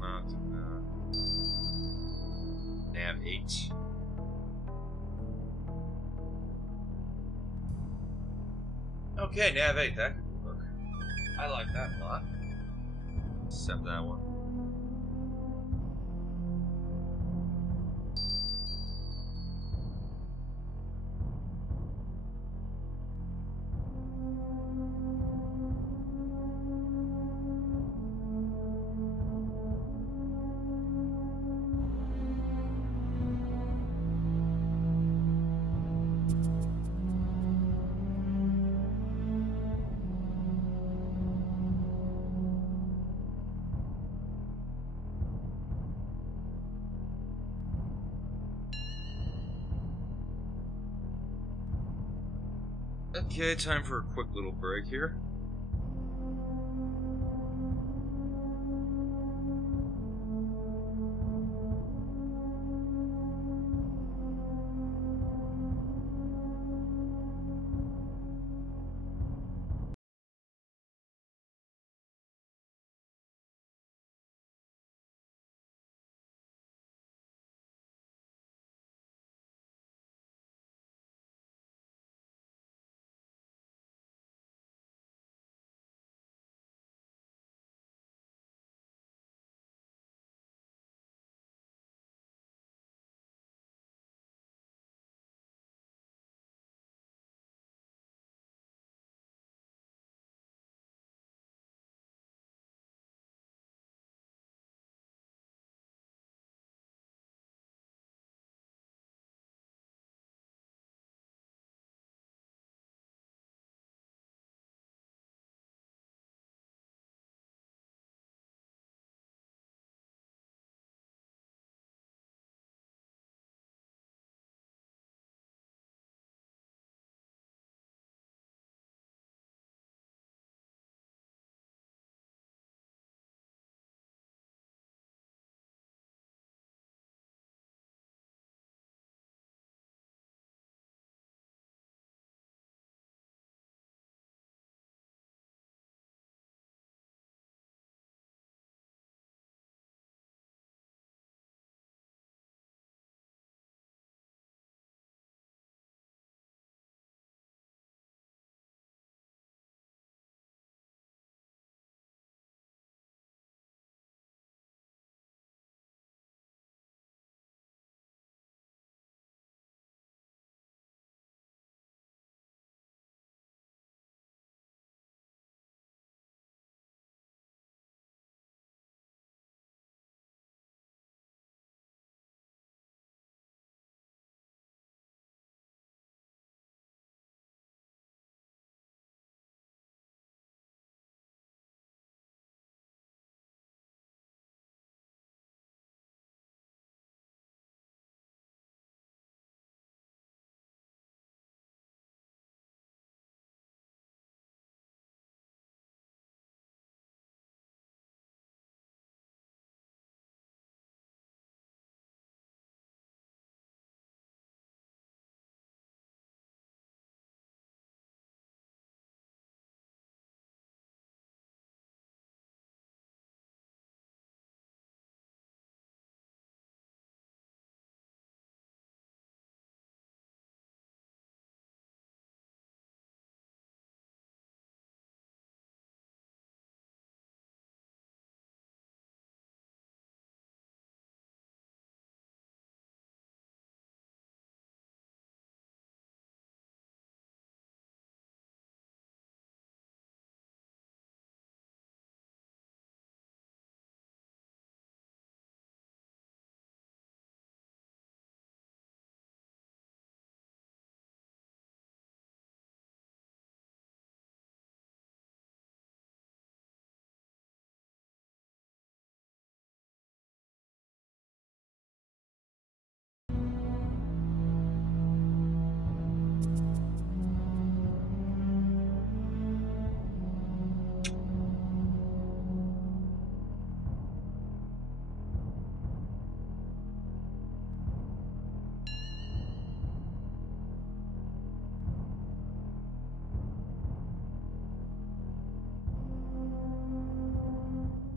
Not doing that. Nav 8. Okay, Nav 8, that could work. I like that a lot. Except that one. Okay, time for a quick little break here.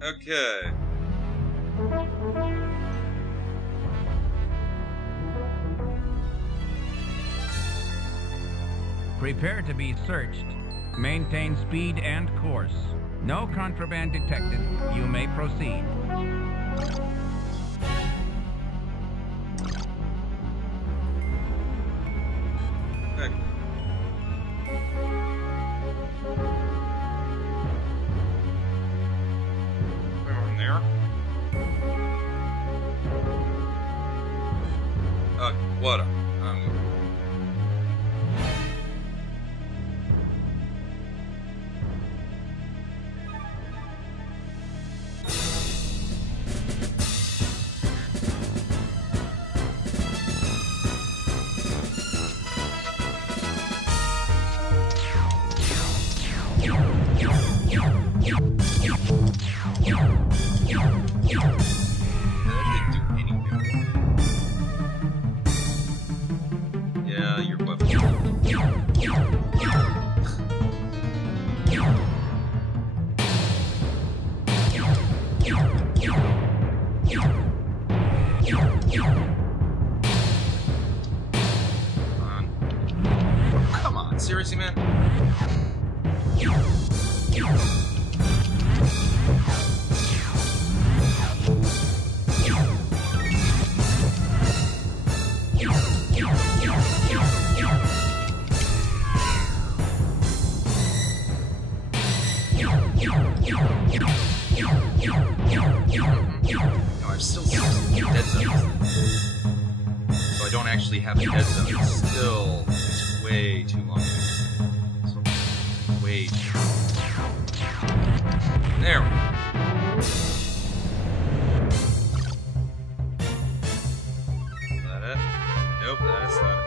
Okay. Prepare to be searched. Maintain speed and course. No contraband detected. You may proceed. Okay. Over there. What up? Yeah, you're weapon. Come on, seriously, man? No, I've still dead zones. So I don't actually have a dead zone. It's still way too long. Way too long. There we go. Is that it? Nope, that's not it.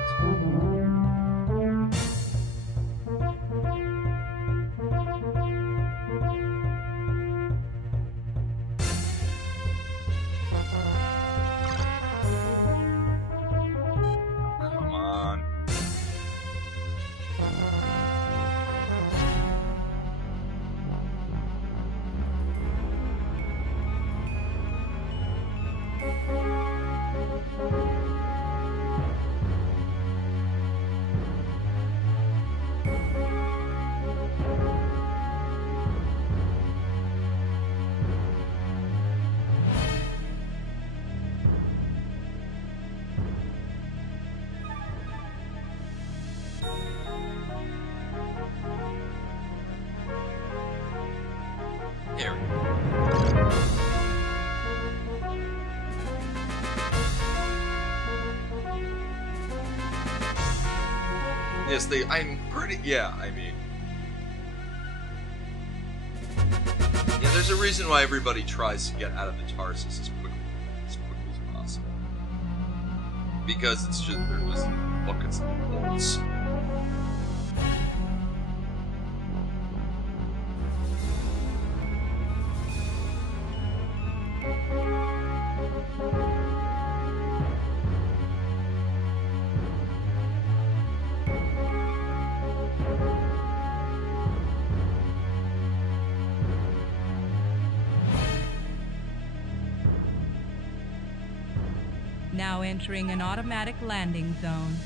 Come on. There we go. Yes, I'm pretty, yeah, I mean. Yeah, there's a reason why everybody tries to get out of the Tarsus as quickly as possible. Because it's just, there was buckets of bolts. Now entering an automatic landing zone.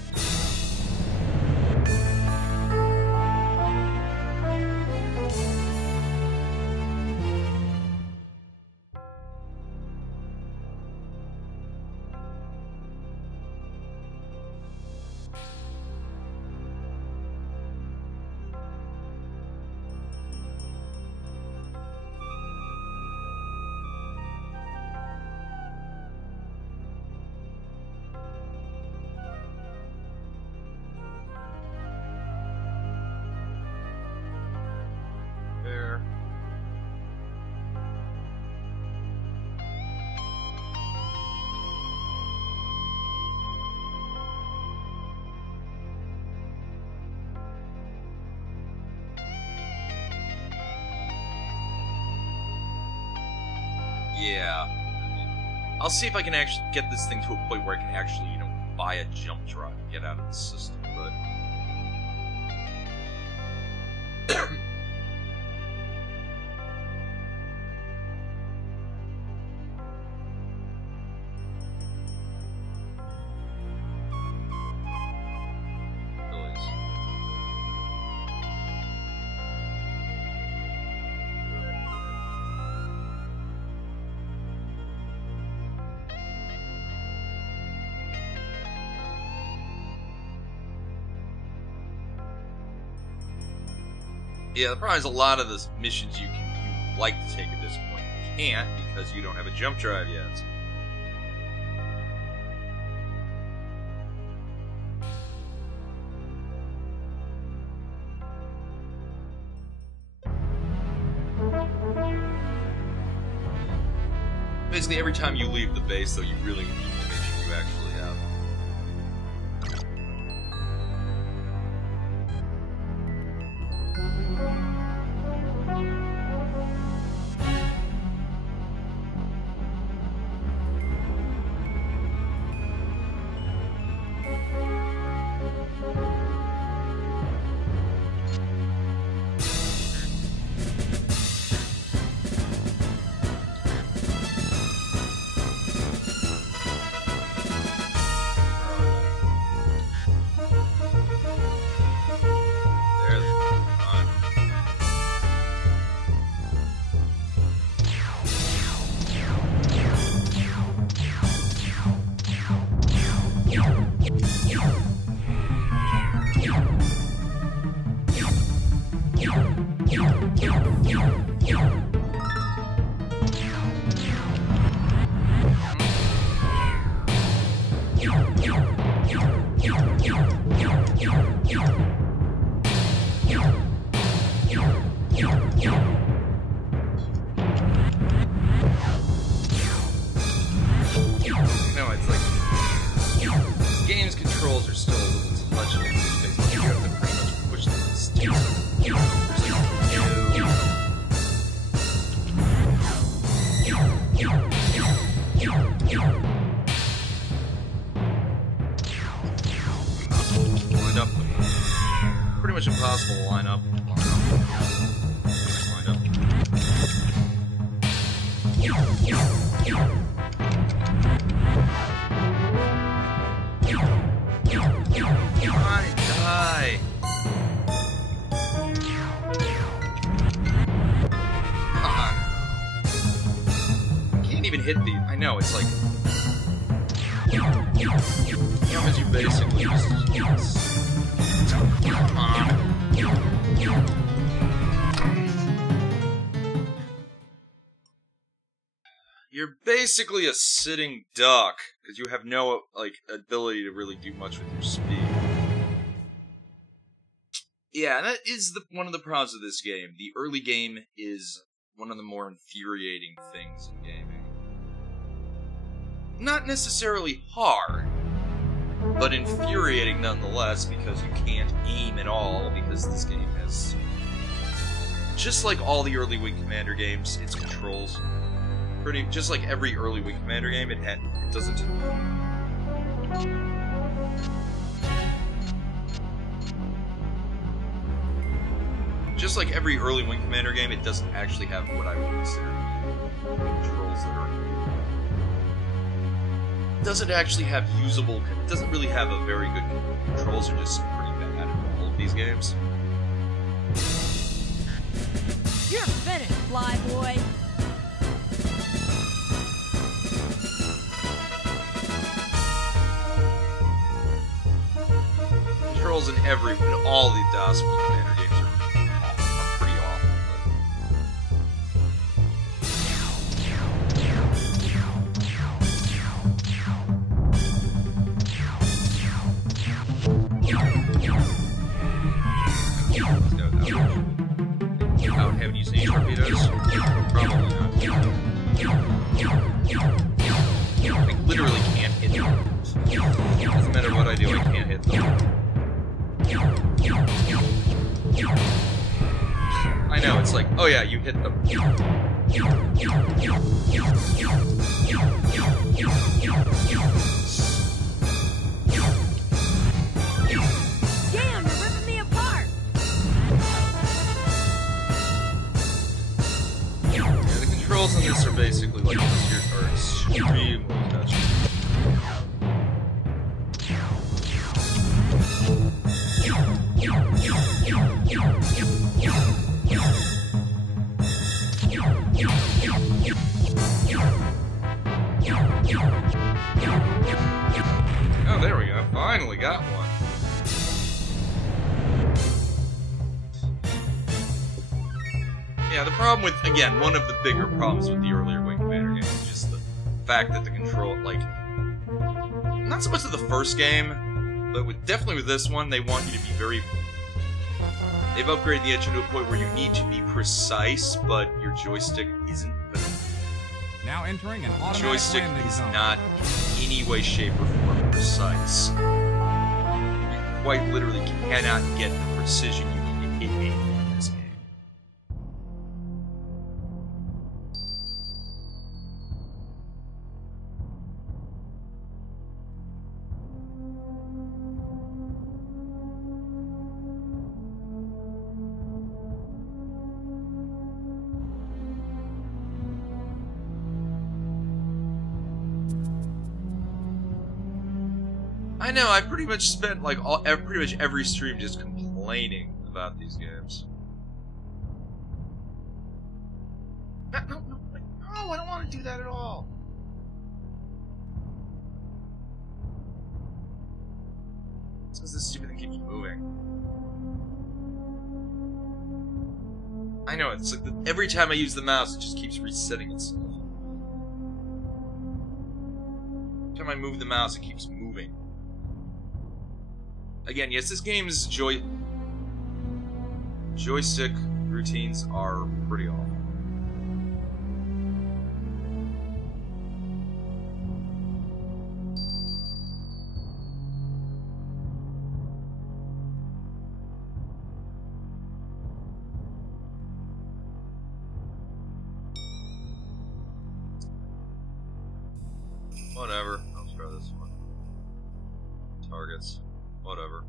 There. Yeah. I'll see if I can actually get this thing to a point where I can actually, you know, buy a jump drive and get out of the system, but... Yeah, the problem is a lot of the missions you like to take at this point you can't because you don't have a jump drive yet. Basically, every time you leave the base, though, you really need to make sure you actually have. Impossible to line up. Come on, die! Come on. I can't even hit the. I know, it's like. As you basically just. Come on. You're basically a sitting duck, because you have no, like, ability to really do much with your speed. Yeah, that is one of the problems of this game. The early game is one of the more infuriating things in gaming. Not necessarily hard, but infuriating nonetheless, because you can't aim at all, because this game has... Just like all the early Wing Commander games, its controls... Just like every early Wing Commander game, it doesn't... Just like every early Wing Commander game, it doesn't actually have what I would consider controls that are... It doesn't actually have usable... It doesn't really have a very good... Controls are just pretty bad in all of these games. You're finished, Flyboy. Controls in all the DOS Wing Commander games are pretty awful. Without having used any torpedoes? Probably not. I literally can't hit them. Doesn't matter what I do, I can't hit them. I know, it's like, oh yeah, you hit them. Damn, you're ripping me apart! Yeah, the controls on this are basically like, are extremely touchy. Oh, there we go. Finally got one. Yeah, the problem with, again, one of the bigger problems with the earlier Wing Commander games is just the fact that the control, like, not so much of the first game, but definitely with this one, they want you to be very... They've upgraded the engine to a point where you need to be precise, but your joystick isn't... Now entering an automatic joystick landing is zone. not in any way, shape, or form precise. You quite literally cannot get the precision you need in this game. I know, I pretty much spent like pretty much every stream just complaining about these games. No, I don't want to do that at all. It's because this stupid thing keeps moving. I know, it's like every time I use the mouse, it just keeps resetting itself. Every time I move the mouse, it keeps moving. Again, yes, this game's joystick routines are pretty awful. Whatever. I'll try this one. Targets. Whatever.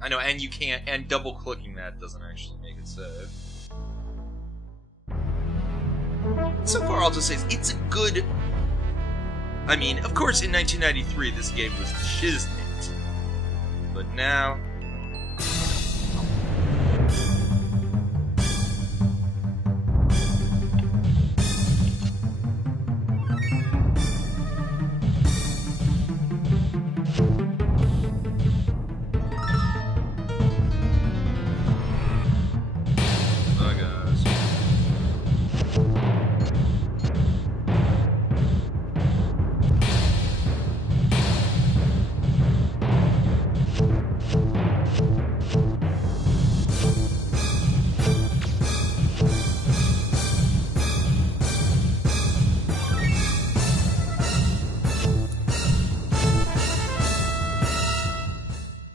I know, and you can't, and double clicking that doesn't actually make it save. So far, I'll just say it's a good. I mean, of course, in 1993, this game was the shiznit, but now.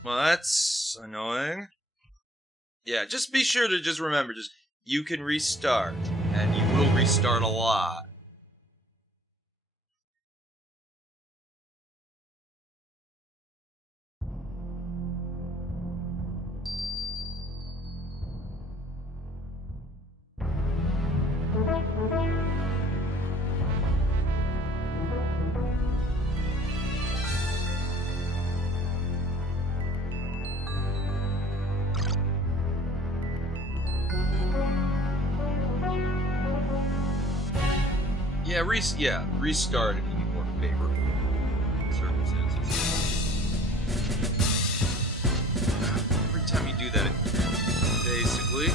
Well, that's annoying. Yeah, just be sure to just remember, you can restart, and you will restart a lot. Yeah, restart if you need more favorable circumstances. Every time you do that, basically.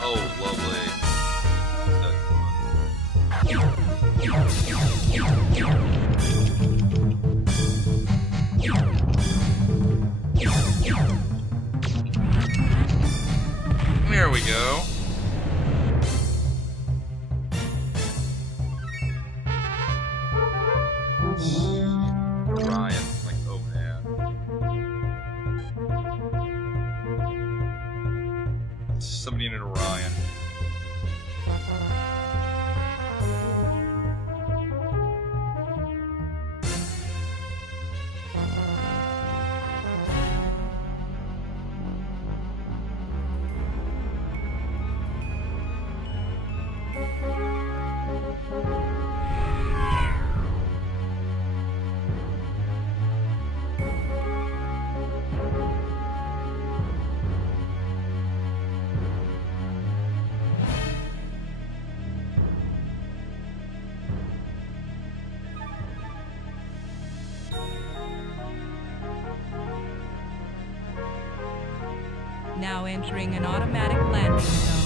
Oh, lovely. There we go. Orion, like, oh man. Somebody in an Orion. Now entering an automatic landing zone.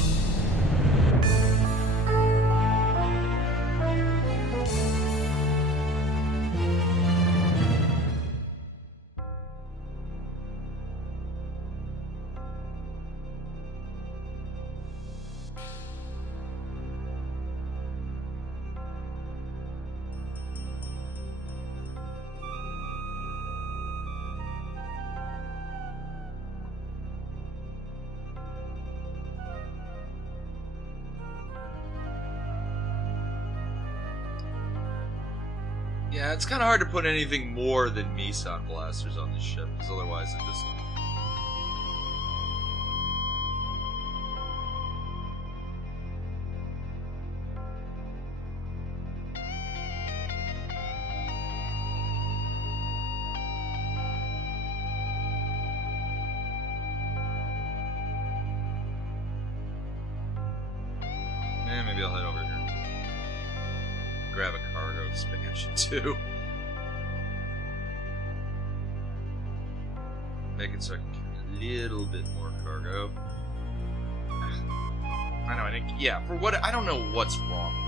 Yeah, it's kind of hard to put anything more than Meson blasters on this ship, because otherwise it just... maybe I'll head over here. Grab a cargo expansion too. Make it so I can carry a little bit more cargo. I know, I think, yeah, for what, I don't know what's wrong.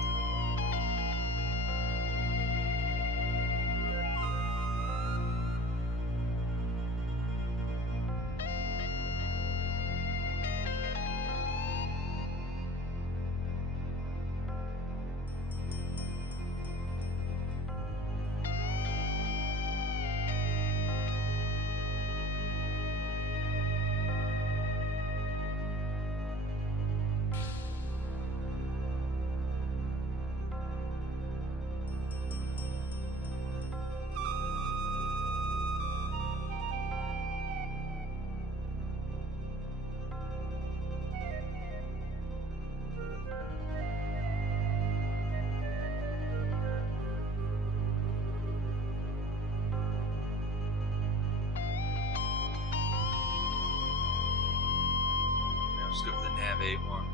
Let's go for the Nav 8-1.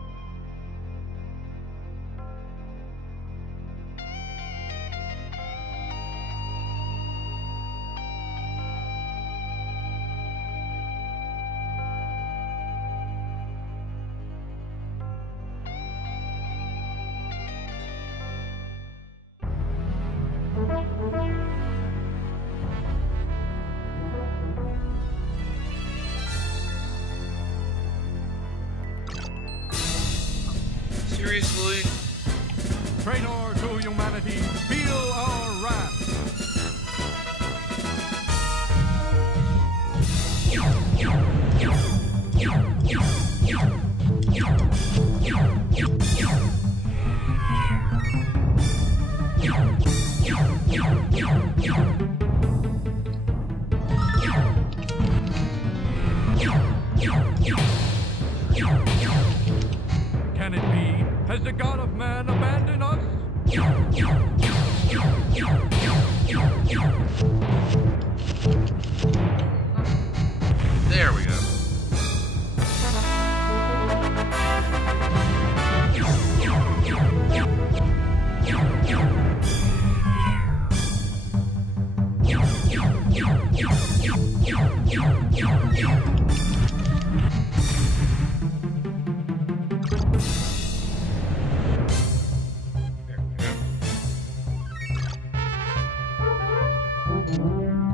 Seriously? Traitor to humanity, feel our wrath. Can it be? Has the god of man abandoned us? There we go.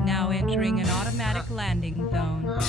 Now entering an automatic landing zone.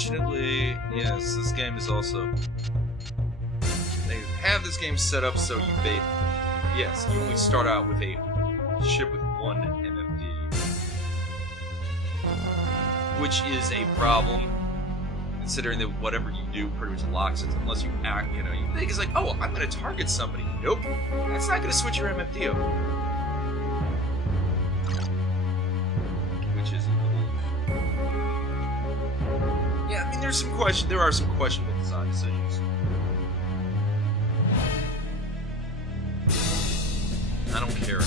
unfortunately, yes, this game is also... They have this game set up so you yes, you only start out with a ship with one MFD. Which is a problem, considering that whatever you do pretty much locks it, unless you act, you think it's like, oh, I'm gonna target somebody. Nope, that's not gonna switch your MFD over. Which is a little... Yeah, I mean, there are some questionable design decisions. I don't care anymore.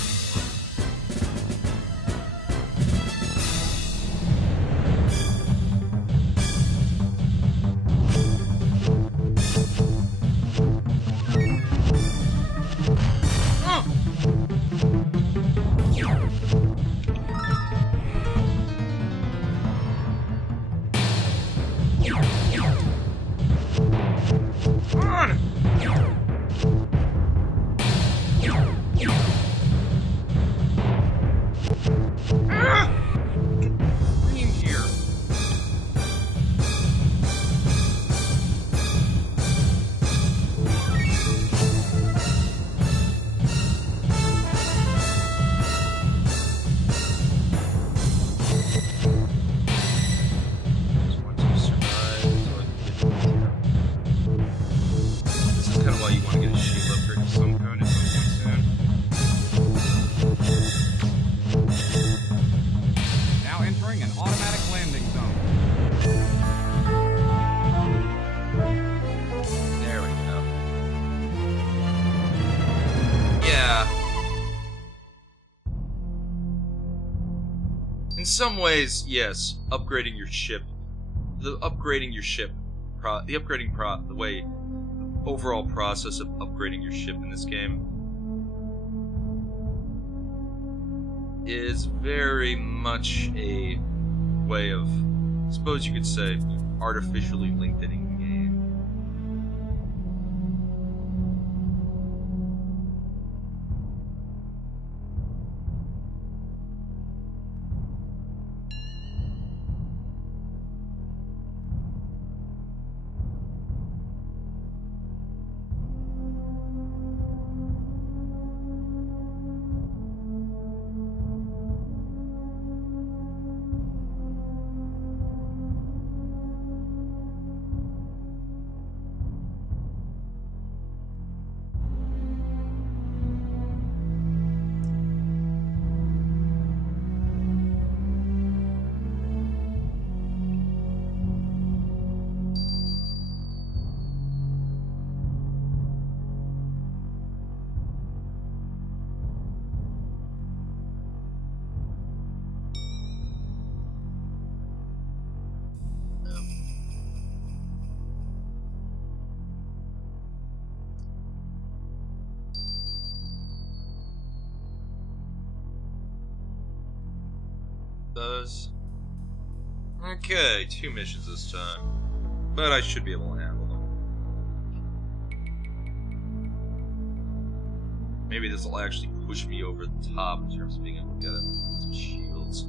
In some ways, yes, upgrading your ship, the overall process of upgrading your ship in this game is very much a way of, I suppose you could say, artificially lengthening the game. Okay, 2 missions this time, but I should be able to handle them. Maybe this will actually push me over the top in terms of being able to get some shields.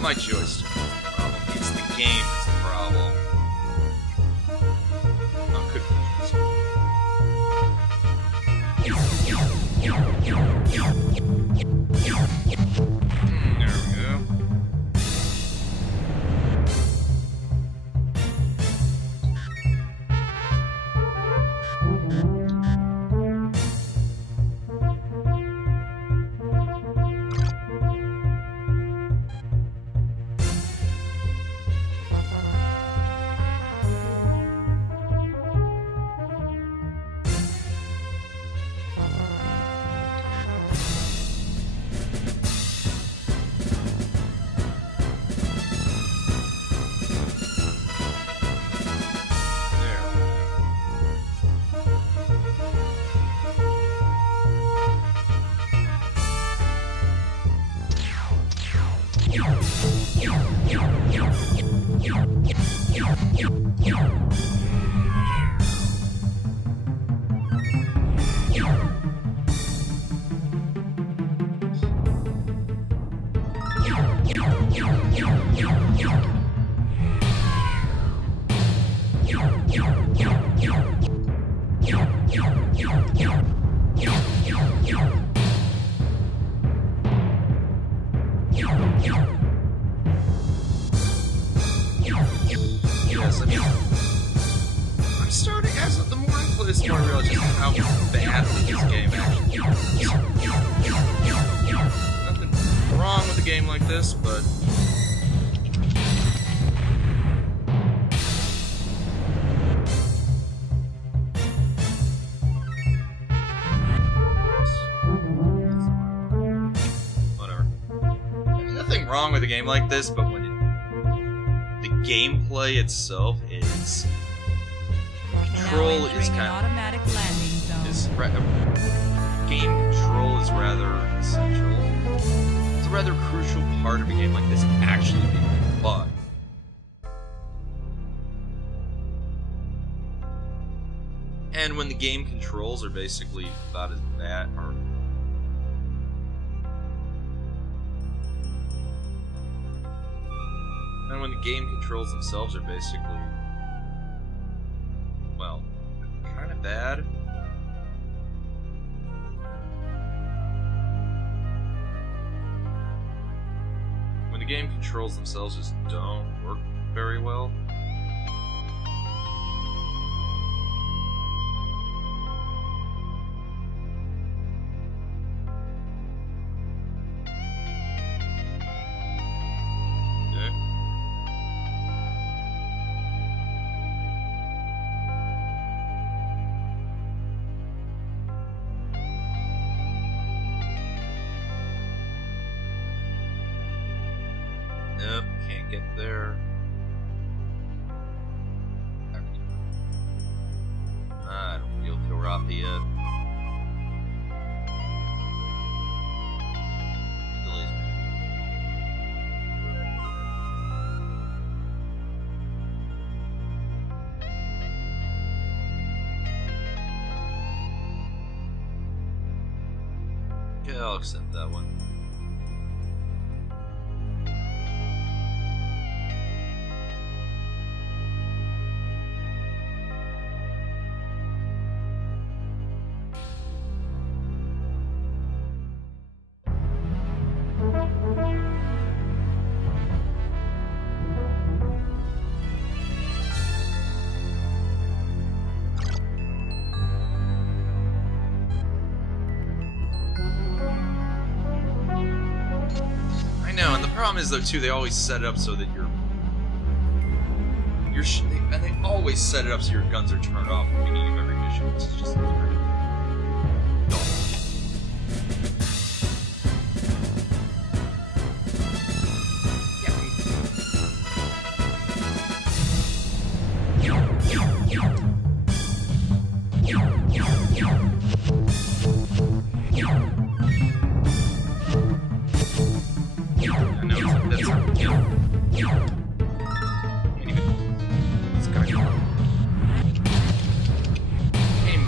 My joystick is the problem. It's the game that's the problem. Oh, could be. There we go. Yes, I mean, I'm starting, as the more I play this, the more I realize just how badly this game actually is. Nothing wrong with a game like this, but... whatever. I mean, nothing wrong with a game like this, but when the gameplay itself is... Control is kind of... automatic landing zone. Game control is rather essential. It's a rather crucial part of a game like this actually being fun. And when the game controls are basically about as bad, or... And when the game controls themselves are basically... well, kind of bad. When the game controls themselves just don't work very well. Nope, can't get there. I don't feel Kirapa yet. Delays me. Okay, I'll accept that one. And the problem is, though, too, they always set it up so that and they always set it up so your guns are turned off at the beginning of every mission. It's just dull.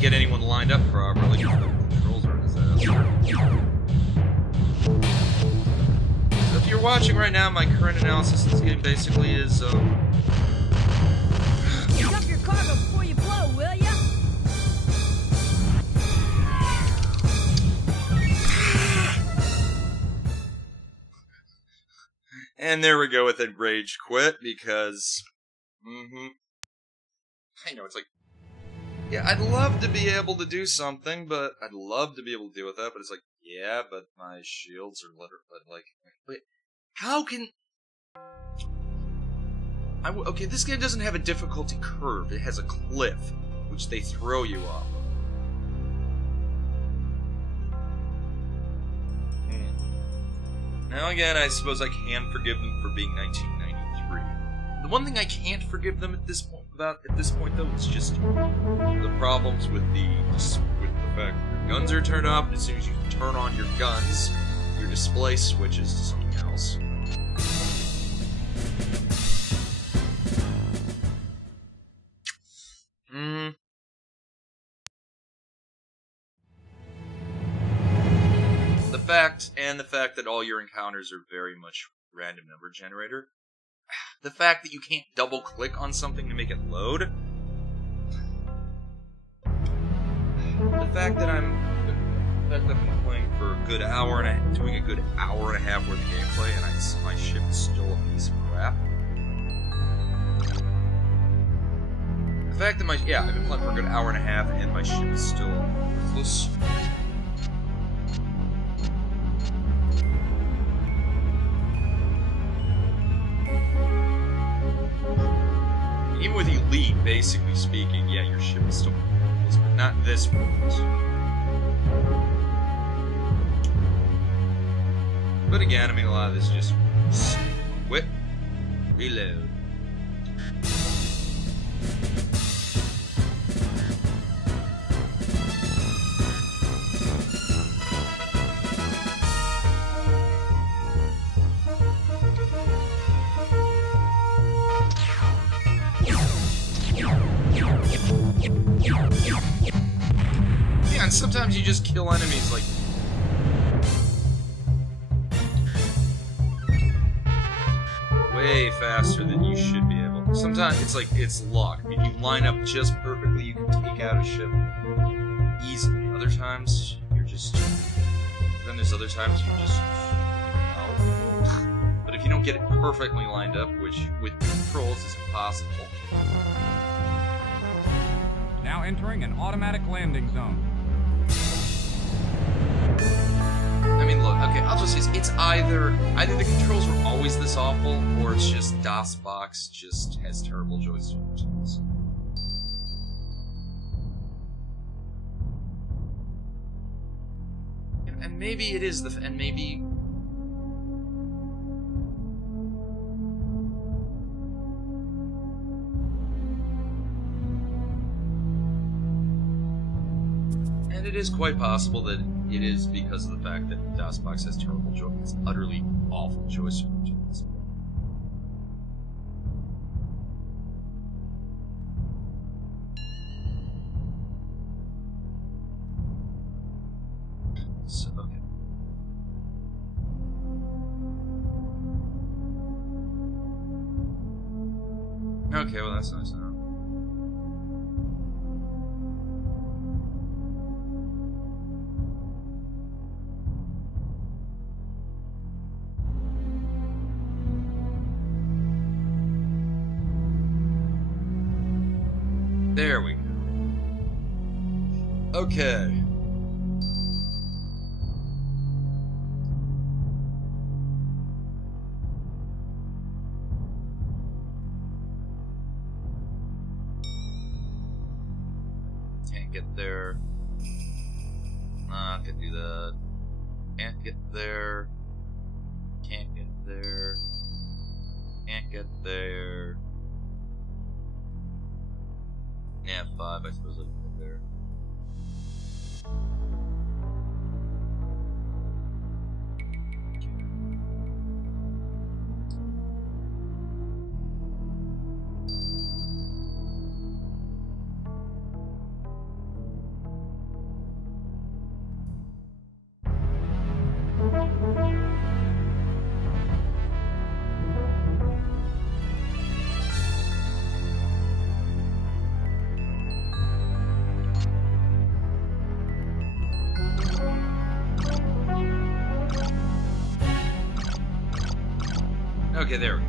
Get anyone lined up properly because the controls are a disaster. So if you're watching right now, my current analysis of this game basically is, Pick up your cargo before you blow, will ya? and there we go with it, rage quit, because, I know, it's like, yeah, I'd love to be able to do something, but I'd love to be able to deal with that, but it's like, yeah, but my shields are literally, like, wait, how can... okay, this game doesn't have a difficulty curve, it has a cliff, which they throw you off of. Now again, I suppose I can forgive them for being 1993. The one thing I can't forgive them at this point, though, is just the problems with the fact that your guns are turned off, and as soon as you turn on your guns, your display switches to something else. The fact that all your encounters are very much random number generator. The fact that you can't double click on something to make it load, the fact that I've been playing for a good hour and doing a good hour and a half worth of gameplay, and my ship is still a piece of crap. The fact that I've been playing for a good hour and a half, and my ship is still worthless. Even with Elite, basically speaking, yeah, your ship is still worthless, but not this world. But again, I mean, a lot of this is just whip, reload. Yeah, and sometimes you just kill enemies like way faster than you should be able. Sometimes it's like it's luck. If you line up just perfectly, you can take out a ship easily. Other times you're just. Then there's other times you just. No. But if you don't get it perfectly lined up, which with controls is impossible. Now entering an automatic landing zone. I mean, look, okay, I'll just say it's either the controls were always this awful, or it's just DOSBox just has terrible joystick controls. And maybe it is and maybe. And it is quite possible that it is because of the fact that DOSBox has terrible joysticks. It's utterly awful joystick controls. So, okay. Okay, well that's nice now. There we go. Okay. Can't get there. Nah, can't do that. Can't get there. Can't get there. Can't get there. Yeah, 5, I suppose I can get there. Okay, there we go.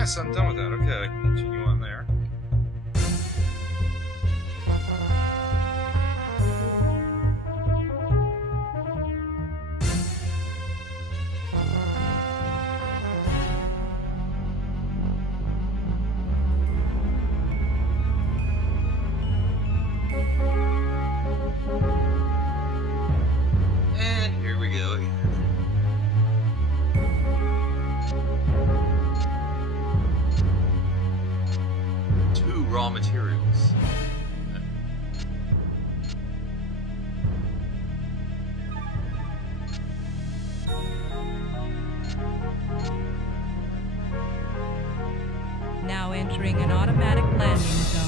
Yes, I'm done with that. Okay, I can continue on there. And here we go again. Two raw materials. Now entering an automatic landing zone.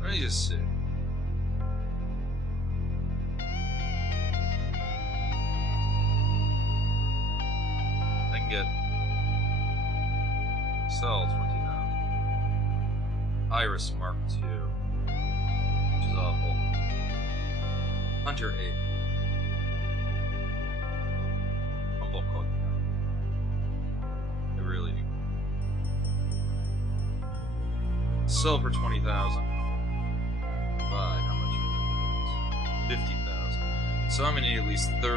Let me just see. I can get Cell 29. Iris Mark II, which is awful. Hunter 8. Humble Cook. I really do. Silver 20,000. By how much is it? 50,000. So I'm gonna need at least 30,000 to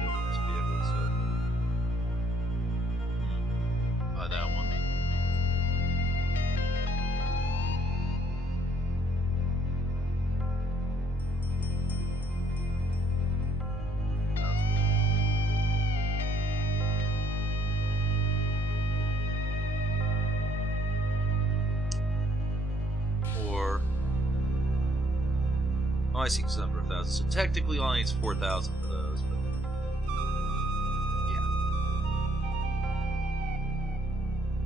be able to buy that one. Or oh, I see, because under 1,000. So technically, all I need is 4,000 for those, but yeah.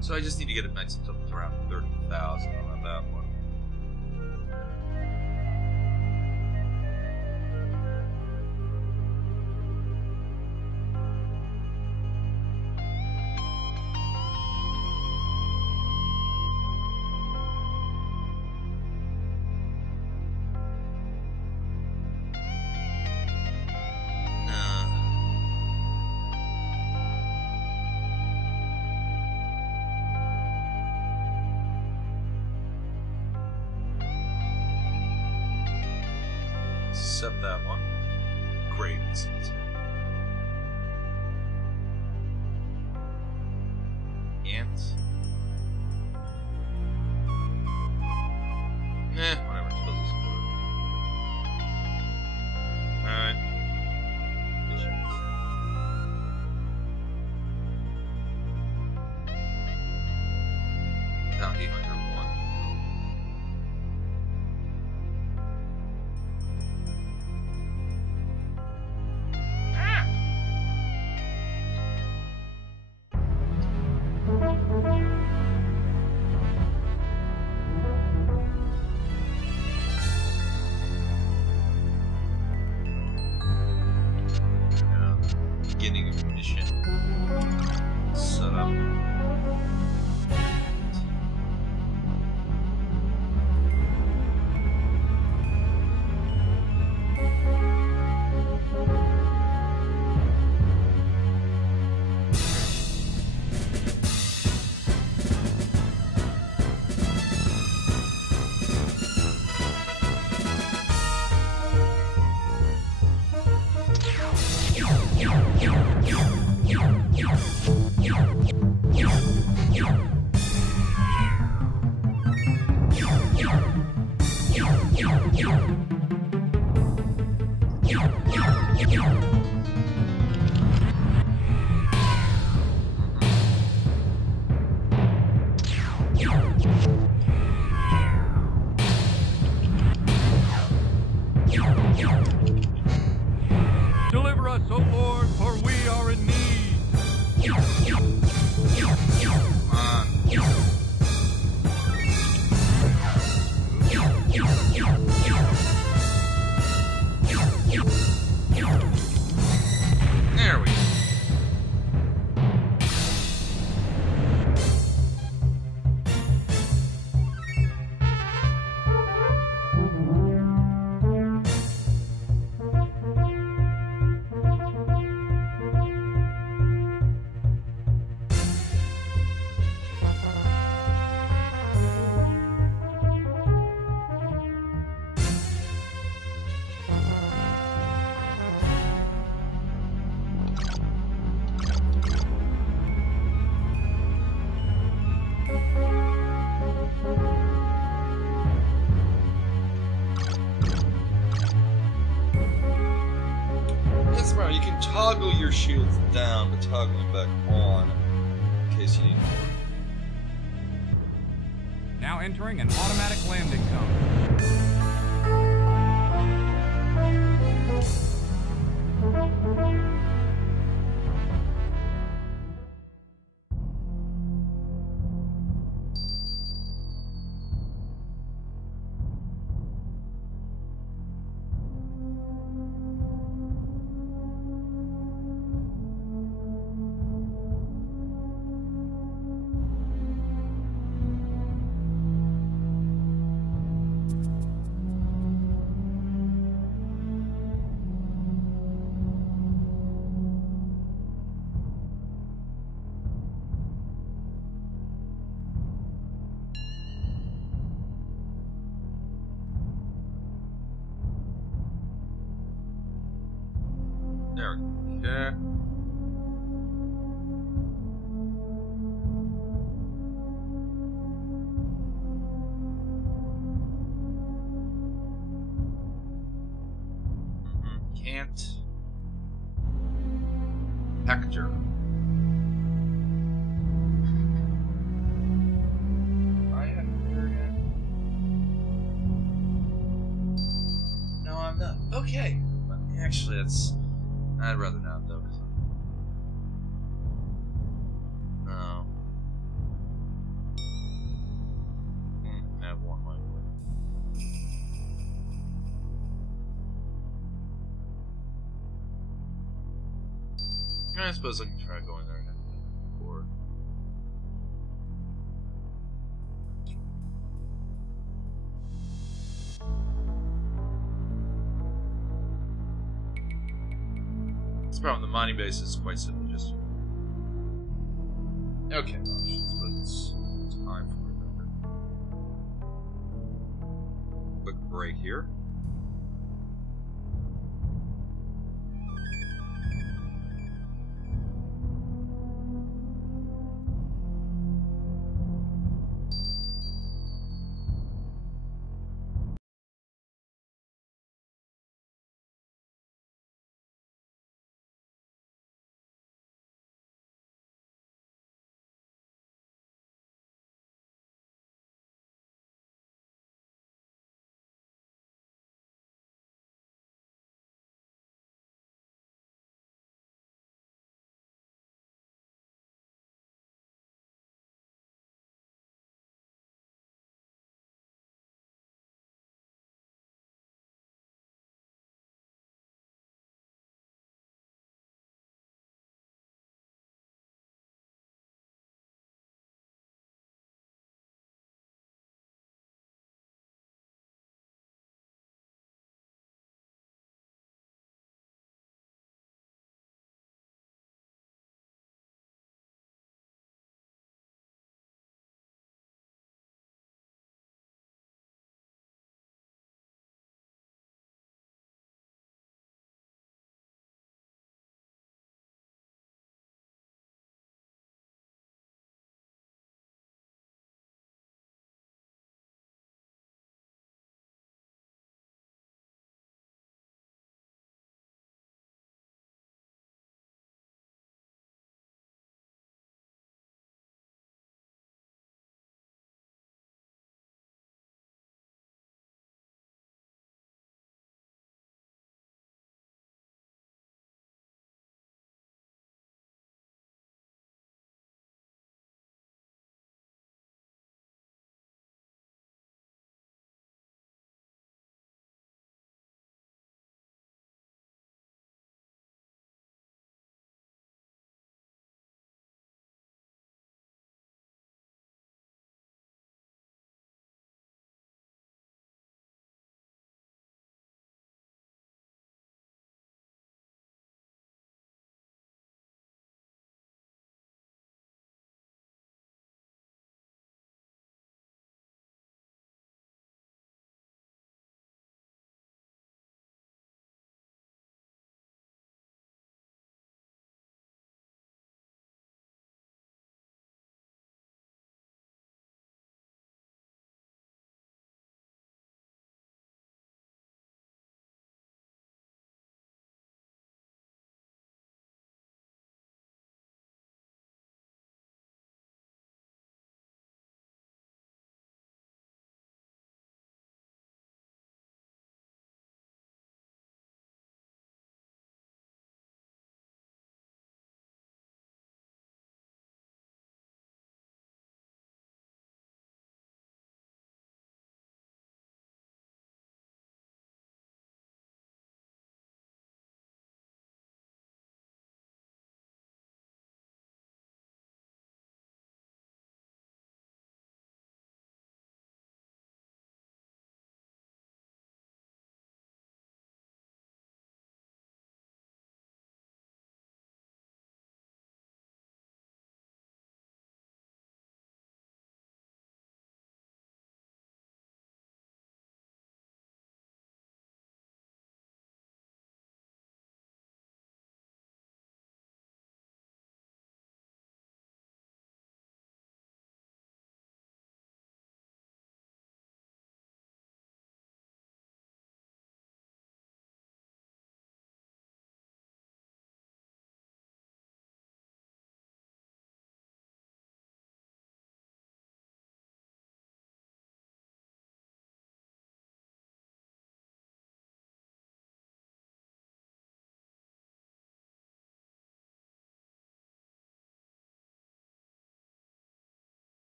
So I just need to get it maxed up to around 30,000 on that one. Except that one. Great. Ants. Whatever. It's supposed to work. Alright. Bounty Hunter 1. Beginning of mission setup. Yeah. toggle your shields down, but toggle them back on in case you need more. Now entering an automatic landing zone. There we go. Okay. Can't. Hector. I haven't heard it. No, I'm not. Okay. But actually, I'd rather not, though. No. I have one life. I suppose I can try going there and before. This problem, the mining base is quite simple, just. Okay, well, I suppose it's time for a quick break here.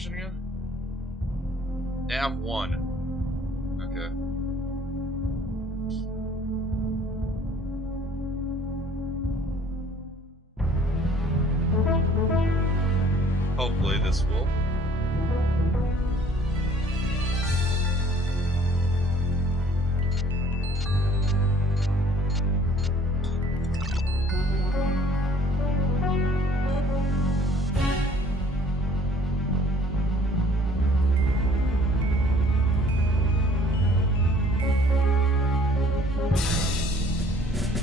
mission again? Nav 1. Okay. Hopefully this will.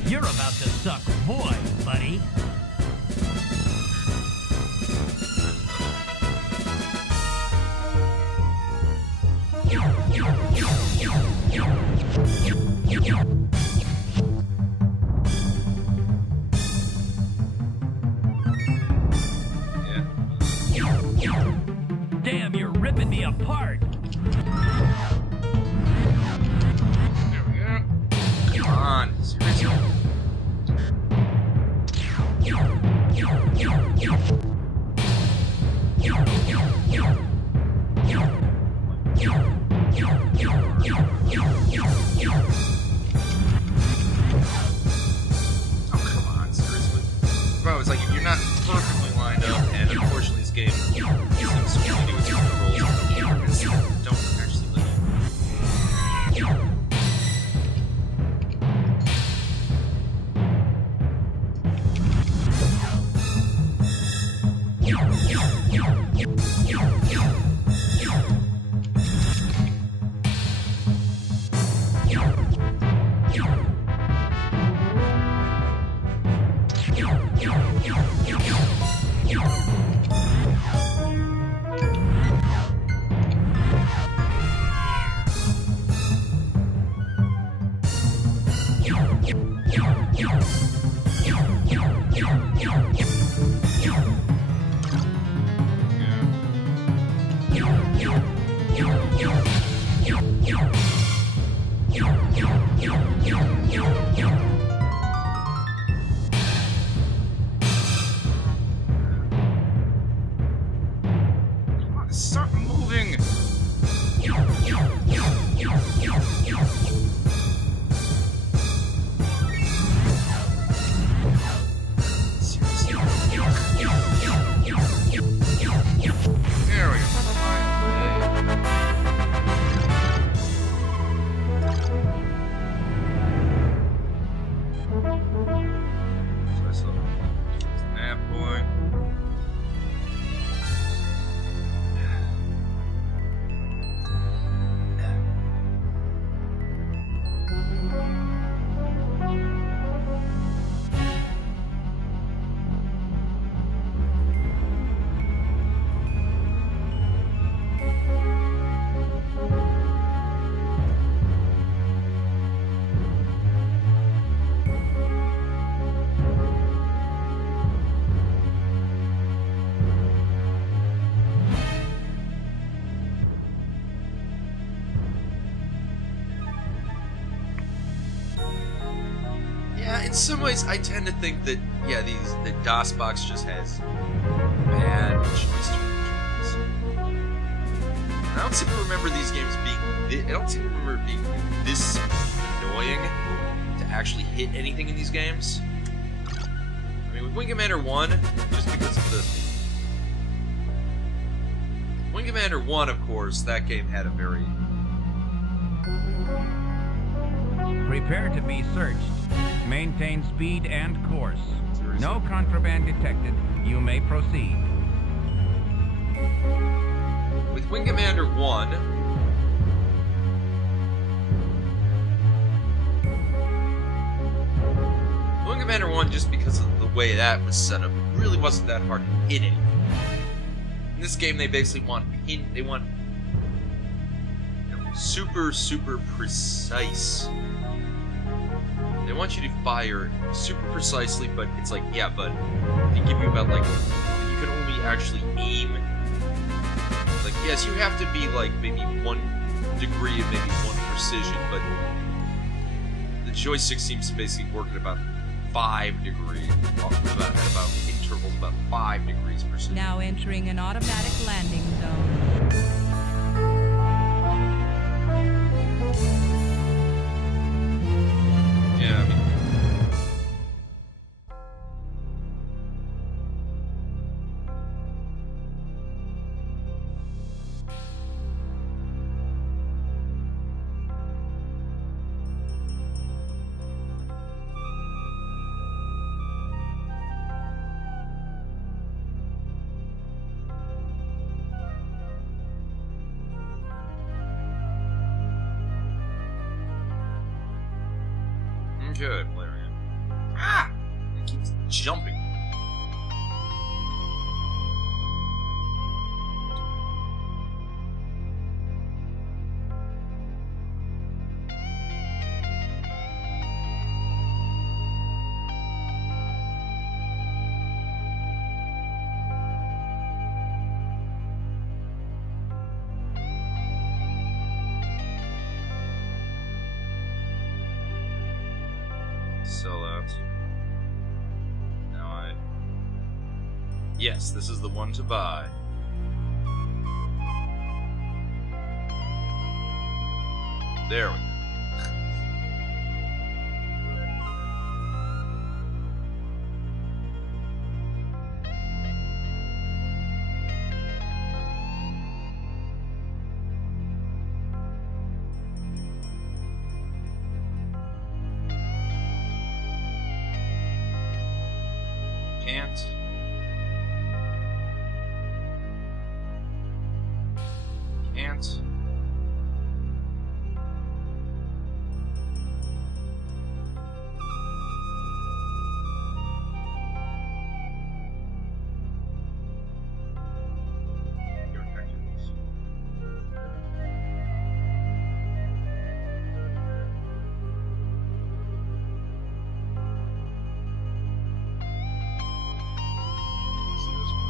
You're about to suck void, buddy. Damn, you're ripping me apart. There we go. Come on, seriously. Oh, come on, seriously. Bro, it's like if you're not perfectly lined up, and unfortunately this game seems to only do its controls that don't actually let you. Stop moving! Seriously. There we go. So I saw snap boy. Yeah, in some ways, I tend to think that the DOSBox just has bad choice controls. I don't seem to remember these games being. I don't seem to remember it being this annoying to actually hit anything in these games. I mean, with Wing Commander 1, just because of the Wing Commander 1, of course, that game had a very. Prepare to be searched. Maintain speed and course. Seriously? No contraband detected. You may proceed. With Wing Commander 1, Wing Commander 1, just because of the way that was set up, it really wasn't that hard to hit anything. In this game, they basically want super, super precise. They want you to fire super precisely, but it's like, yeah, but they give you about, like, you can only actually aim. Like, yes, you have to be, like, maybe 1 degree of maybe 1 precision, but the joystick seems to basically work at about 5 degrees, at about interval's about 5 degrees per second. Now entering an automatic landing zone. Yeah, I mean, good, Blair. Ah! It keeps jumping. Sell out. Now Yes, this is the one to buy. There we go. Can't. Can't. Your actions. See this one.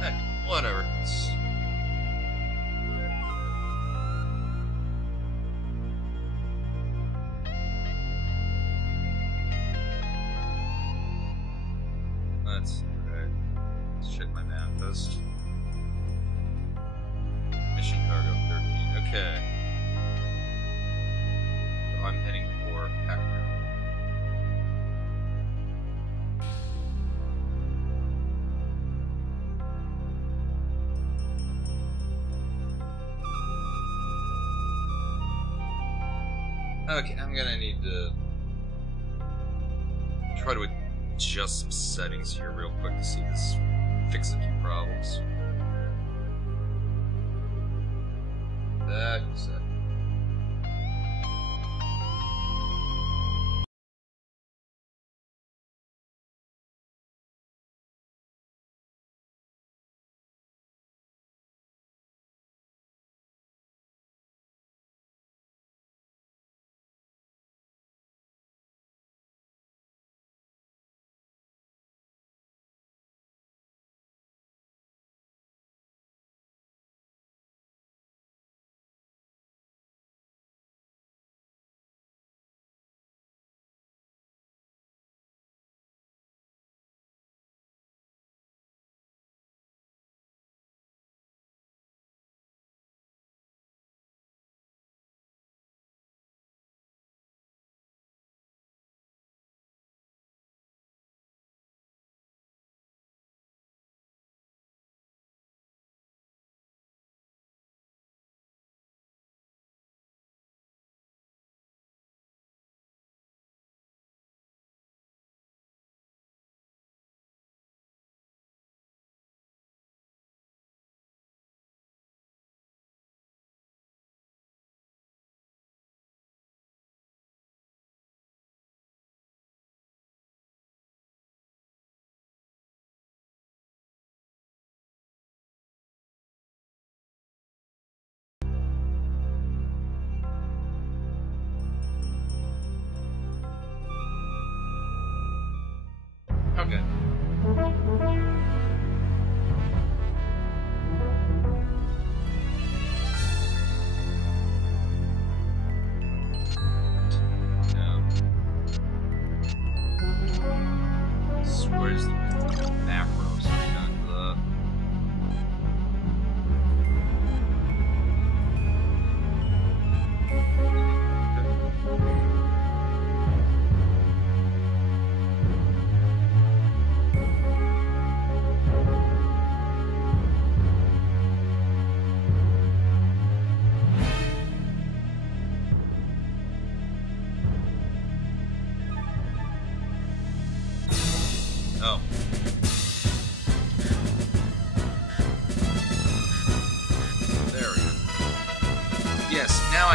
Heck, whatever. Let's check my manifest. Mission cargo 13. Okay. So I'm heading for Hector. Okay, I'm gonna need to try to adjust some settings here real quick to see this fix a few problems. That is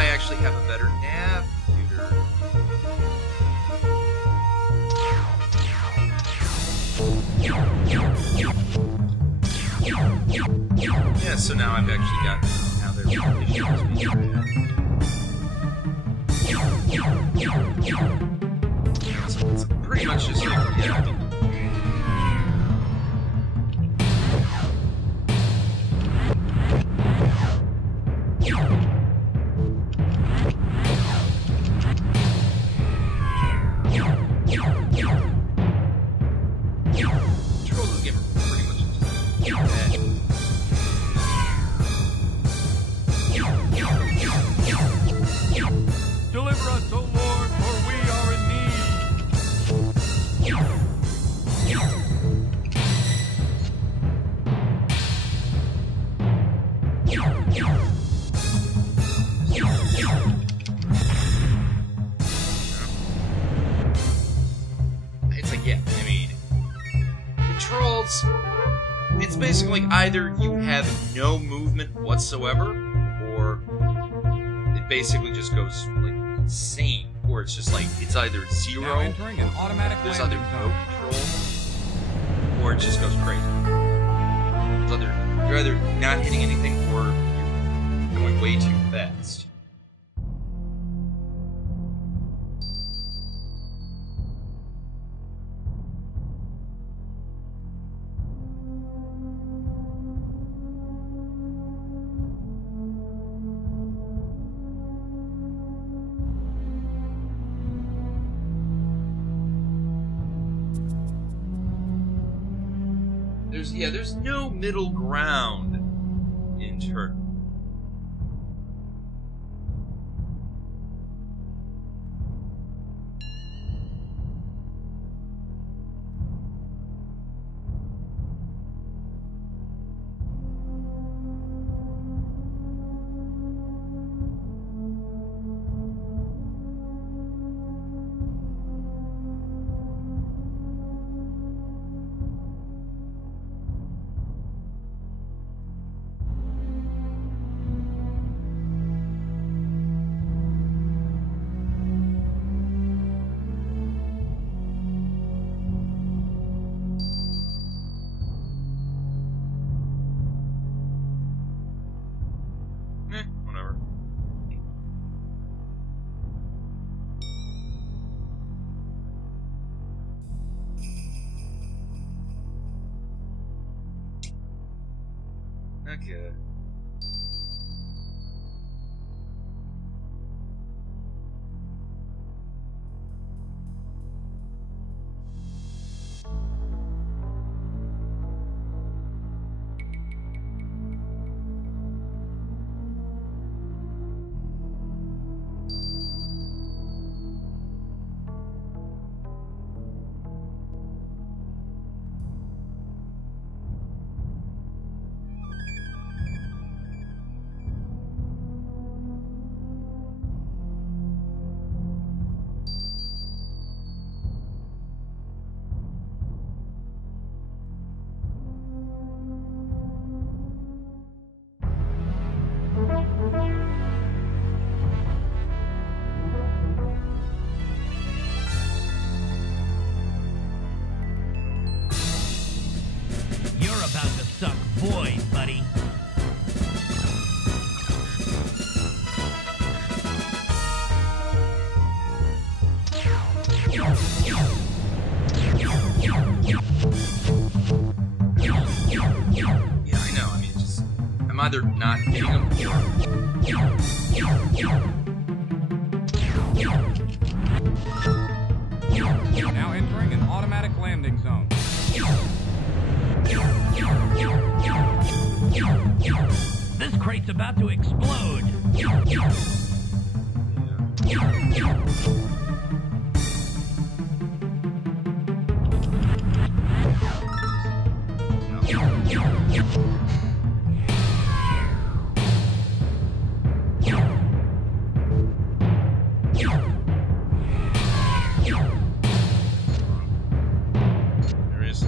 I actually have a better nav computer. Yeah, so now I've actually got how their condition is being read. So it's pretty much just like, yeah, I mean, Deliver us, O Lord, for we are in it's like, yeah, I mean, controls, it's basically like either you have no movement whatsoever, or it basically just goes, like, insane, or it's just like, it's either zero, Now entering an automatic there's either landing no zone. control, or it just goes crazy. It's either, you're either not hitting anything, or you're going way too fast. There's no middle ground in turn. Whatever. Okay. You're about to suck void, buddy. Yeah, I know. I mean, just I'm either not hitting them Now entering an automatic landing zone. This crate's about to explode. There is.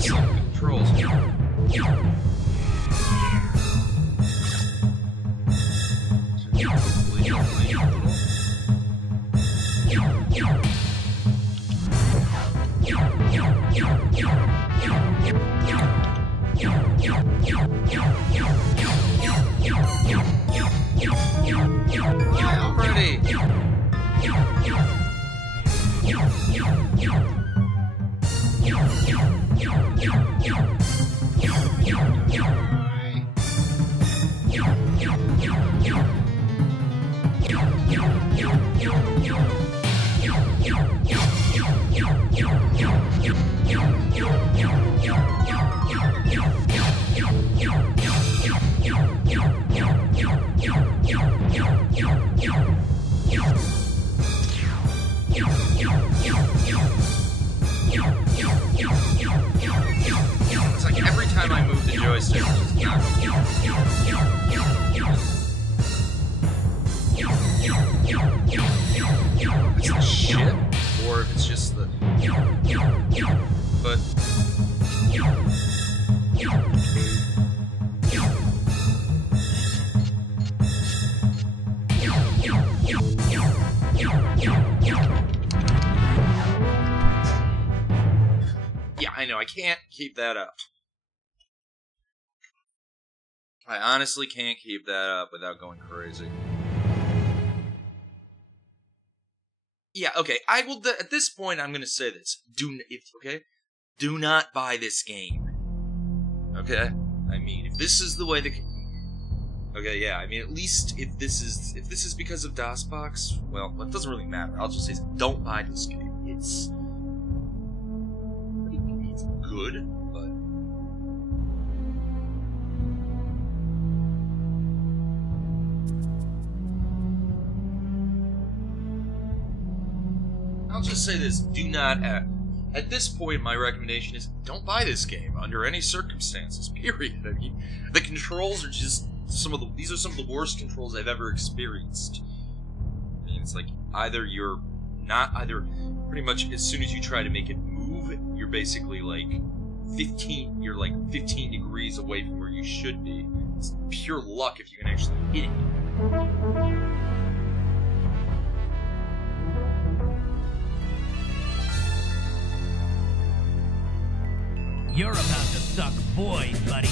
wrestling with the controls. Already. It's like every time I move the joystick, it's just not. It's the shit, or if it's just the. But. Yeah, I know, I can't keep that up. I honestly can't keep that up without going crazy. Yeah, okay, I will, at this point, I'm gonna say this. Do not buy this game. Okay? I mean, if this is the way the... Okay, yeah, I mean, at least if this is because of DOSBox, well, it doesn't really matter. I'll just say, don't buy this game. It's good, but... I'll just say this, do not... At this point, my recommendation is, don't buy this game under any circumstances, period. I mean, the controls are just these are some of the worst controls I've ever experienced. I mean, it's like, pretty much as soon as you try to make it move, you're basically like 15 degrees away from where you should be. It's pure luck if you can actually hit it. You're about to suck void, buddy.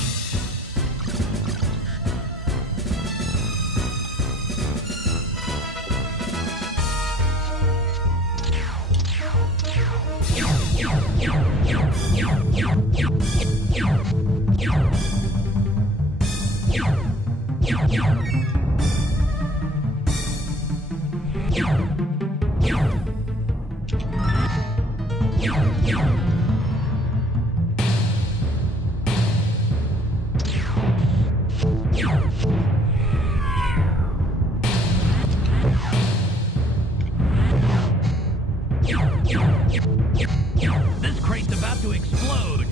This crate's about to explode.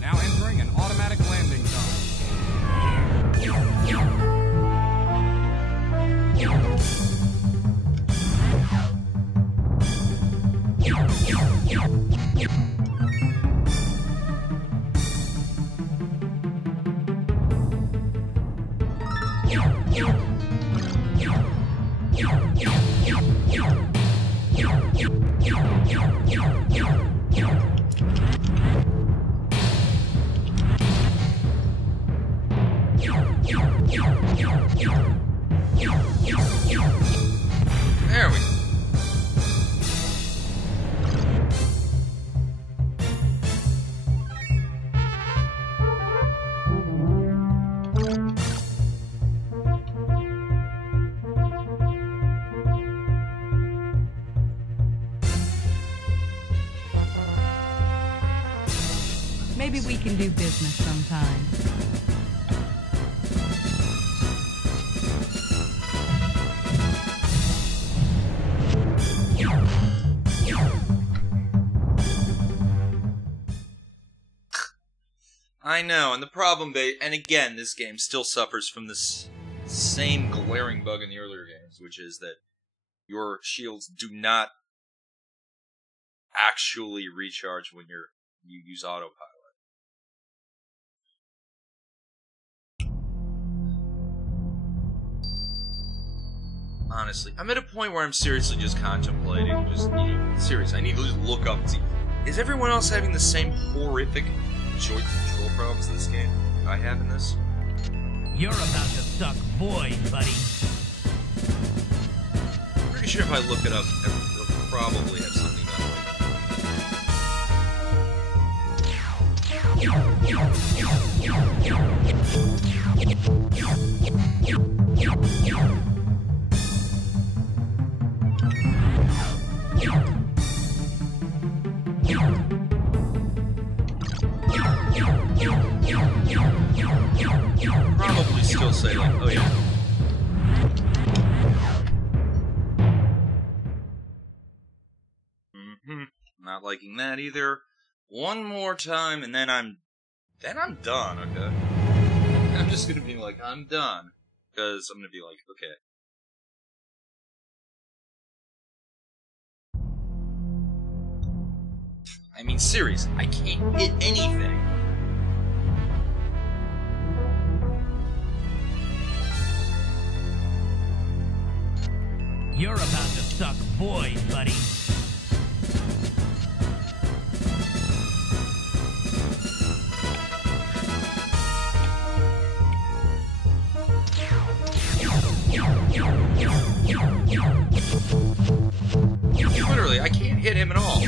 Now entering an automatic landing zone. There we go. Maybe we can do business sometime. I know, and the problem, and again, this game still suffers from this same glaring bug in the earlier games, which is that your shields do not actually recharge when you use autopilot. Honestly, I'm at a point where I'm seriously just contemplating. Serious. I need to just look up and see. Is everyone else having the same horrific joint control problems in this game I have in this? You're about to suck void, buddy. Pretty sure if I look it up, it'll probably have something probably still say like, oh yeah. Not liking that either. One more time, and then I'm done. Okay. I'm just gonna be like, I'm done, because I'm gonna be like, okay. I mean, seriously, I can't hit anything. You're about to suck void, buddy. Literally, I can't hit him at all.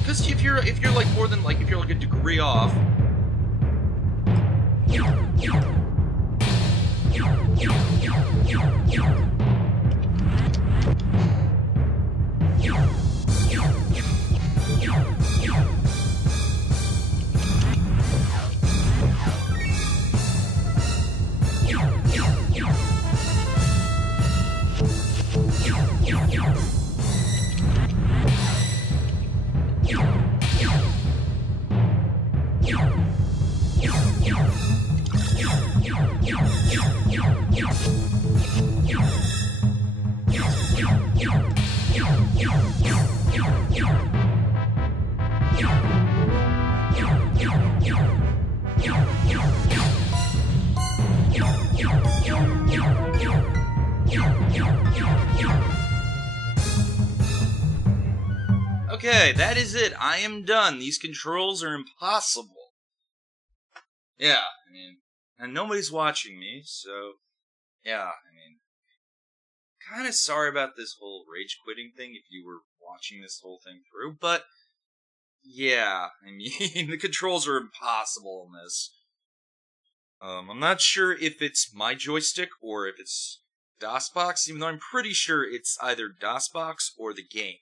Because if you're like more than like if you're like a degree off. Okay, that is it. I am done. These controls are impossible. Yeah, I mean, and nobody's watching me, so, yeah, I mean, kind of sorry about this whole rage quitting thing if you were watching this whole thing through, but, yeah, I mean, the controls are impossible in this. I'm not sure if it's my joystick or if it's DOSBox, even though I'm pretty sure it's either DOSBox or the game.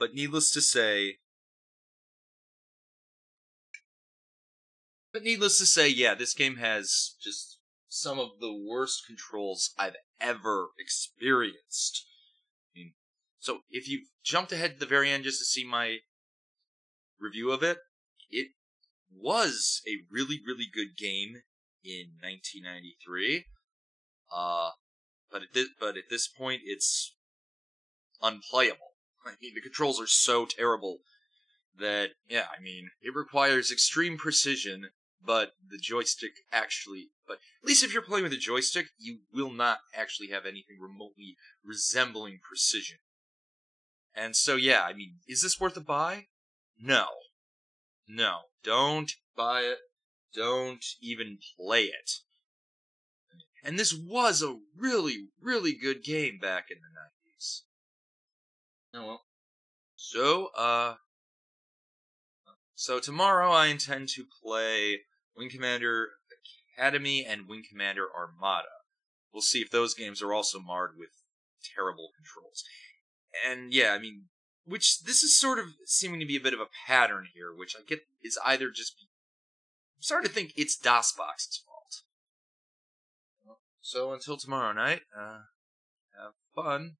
But needless to say, yeah, this game has just some of the worst controls I've ever experienced. I mean, so if you jumped ahead to the very end just to see my review of it, it was a really, really good game in 1993. But at this point, it's unplayable. I mean, the controls are so terrible that, yeah, I mean, it requires extreme precision, but the joystick actually... But at least if you're playing with a joystick, you will not actually have anything remotely resembling precision. And so, yeah, I mean, is this worth a buy? No. No. Don't buy it. Don't even play it. And this was a really, really good game back in the 90s. Oh well. So tomorrow I intend to play Wing Commander Academy and Wing Commander Armada. We'll see if those games are also marred with terrible controls. And yeah, I mean, which this is sort of seeming to be a bit of a pattern here, which I get is either just... I'm starting to think it's DOSBox's fault. So until tomorrow night, have fun.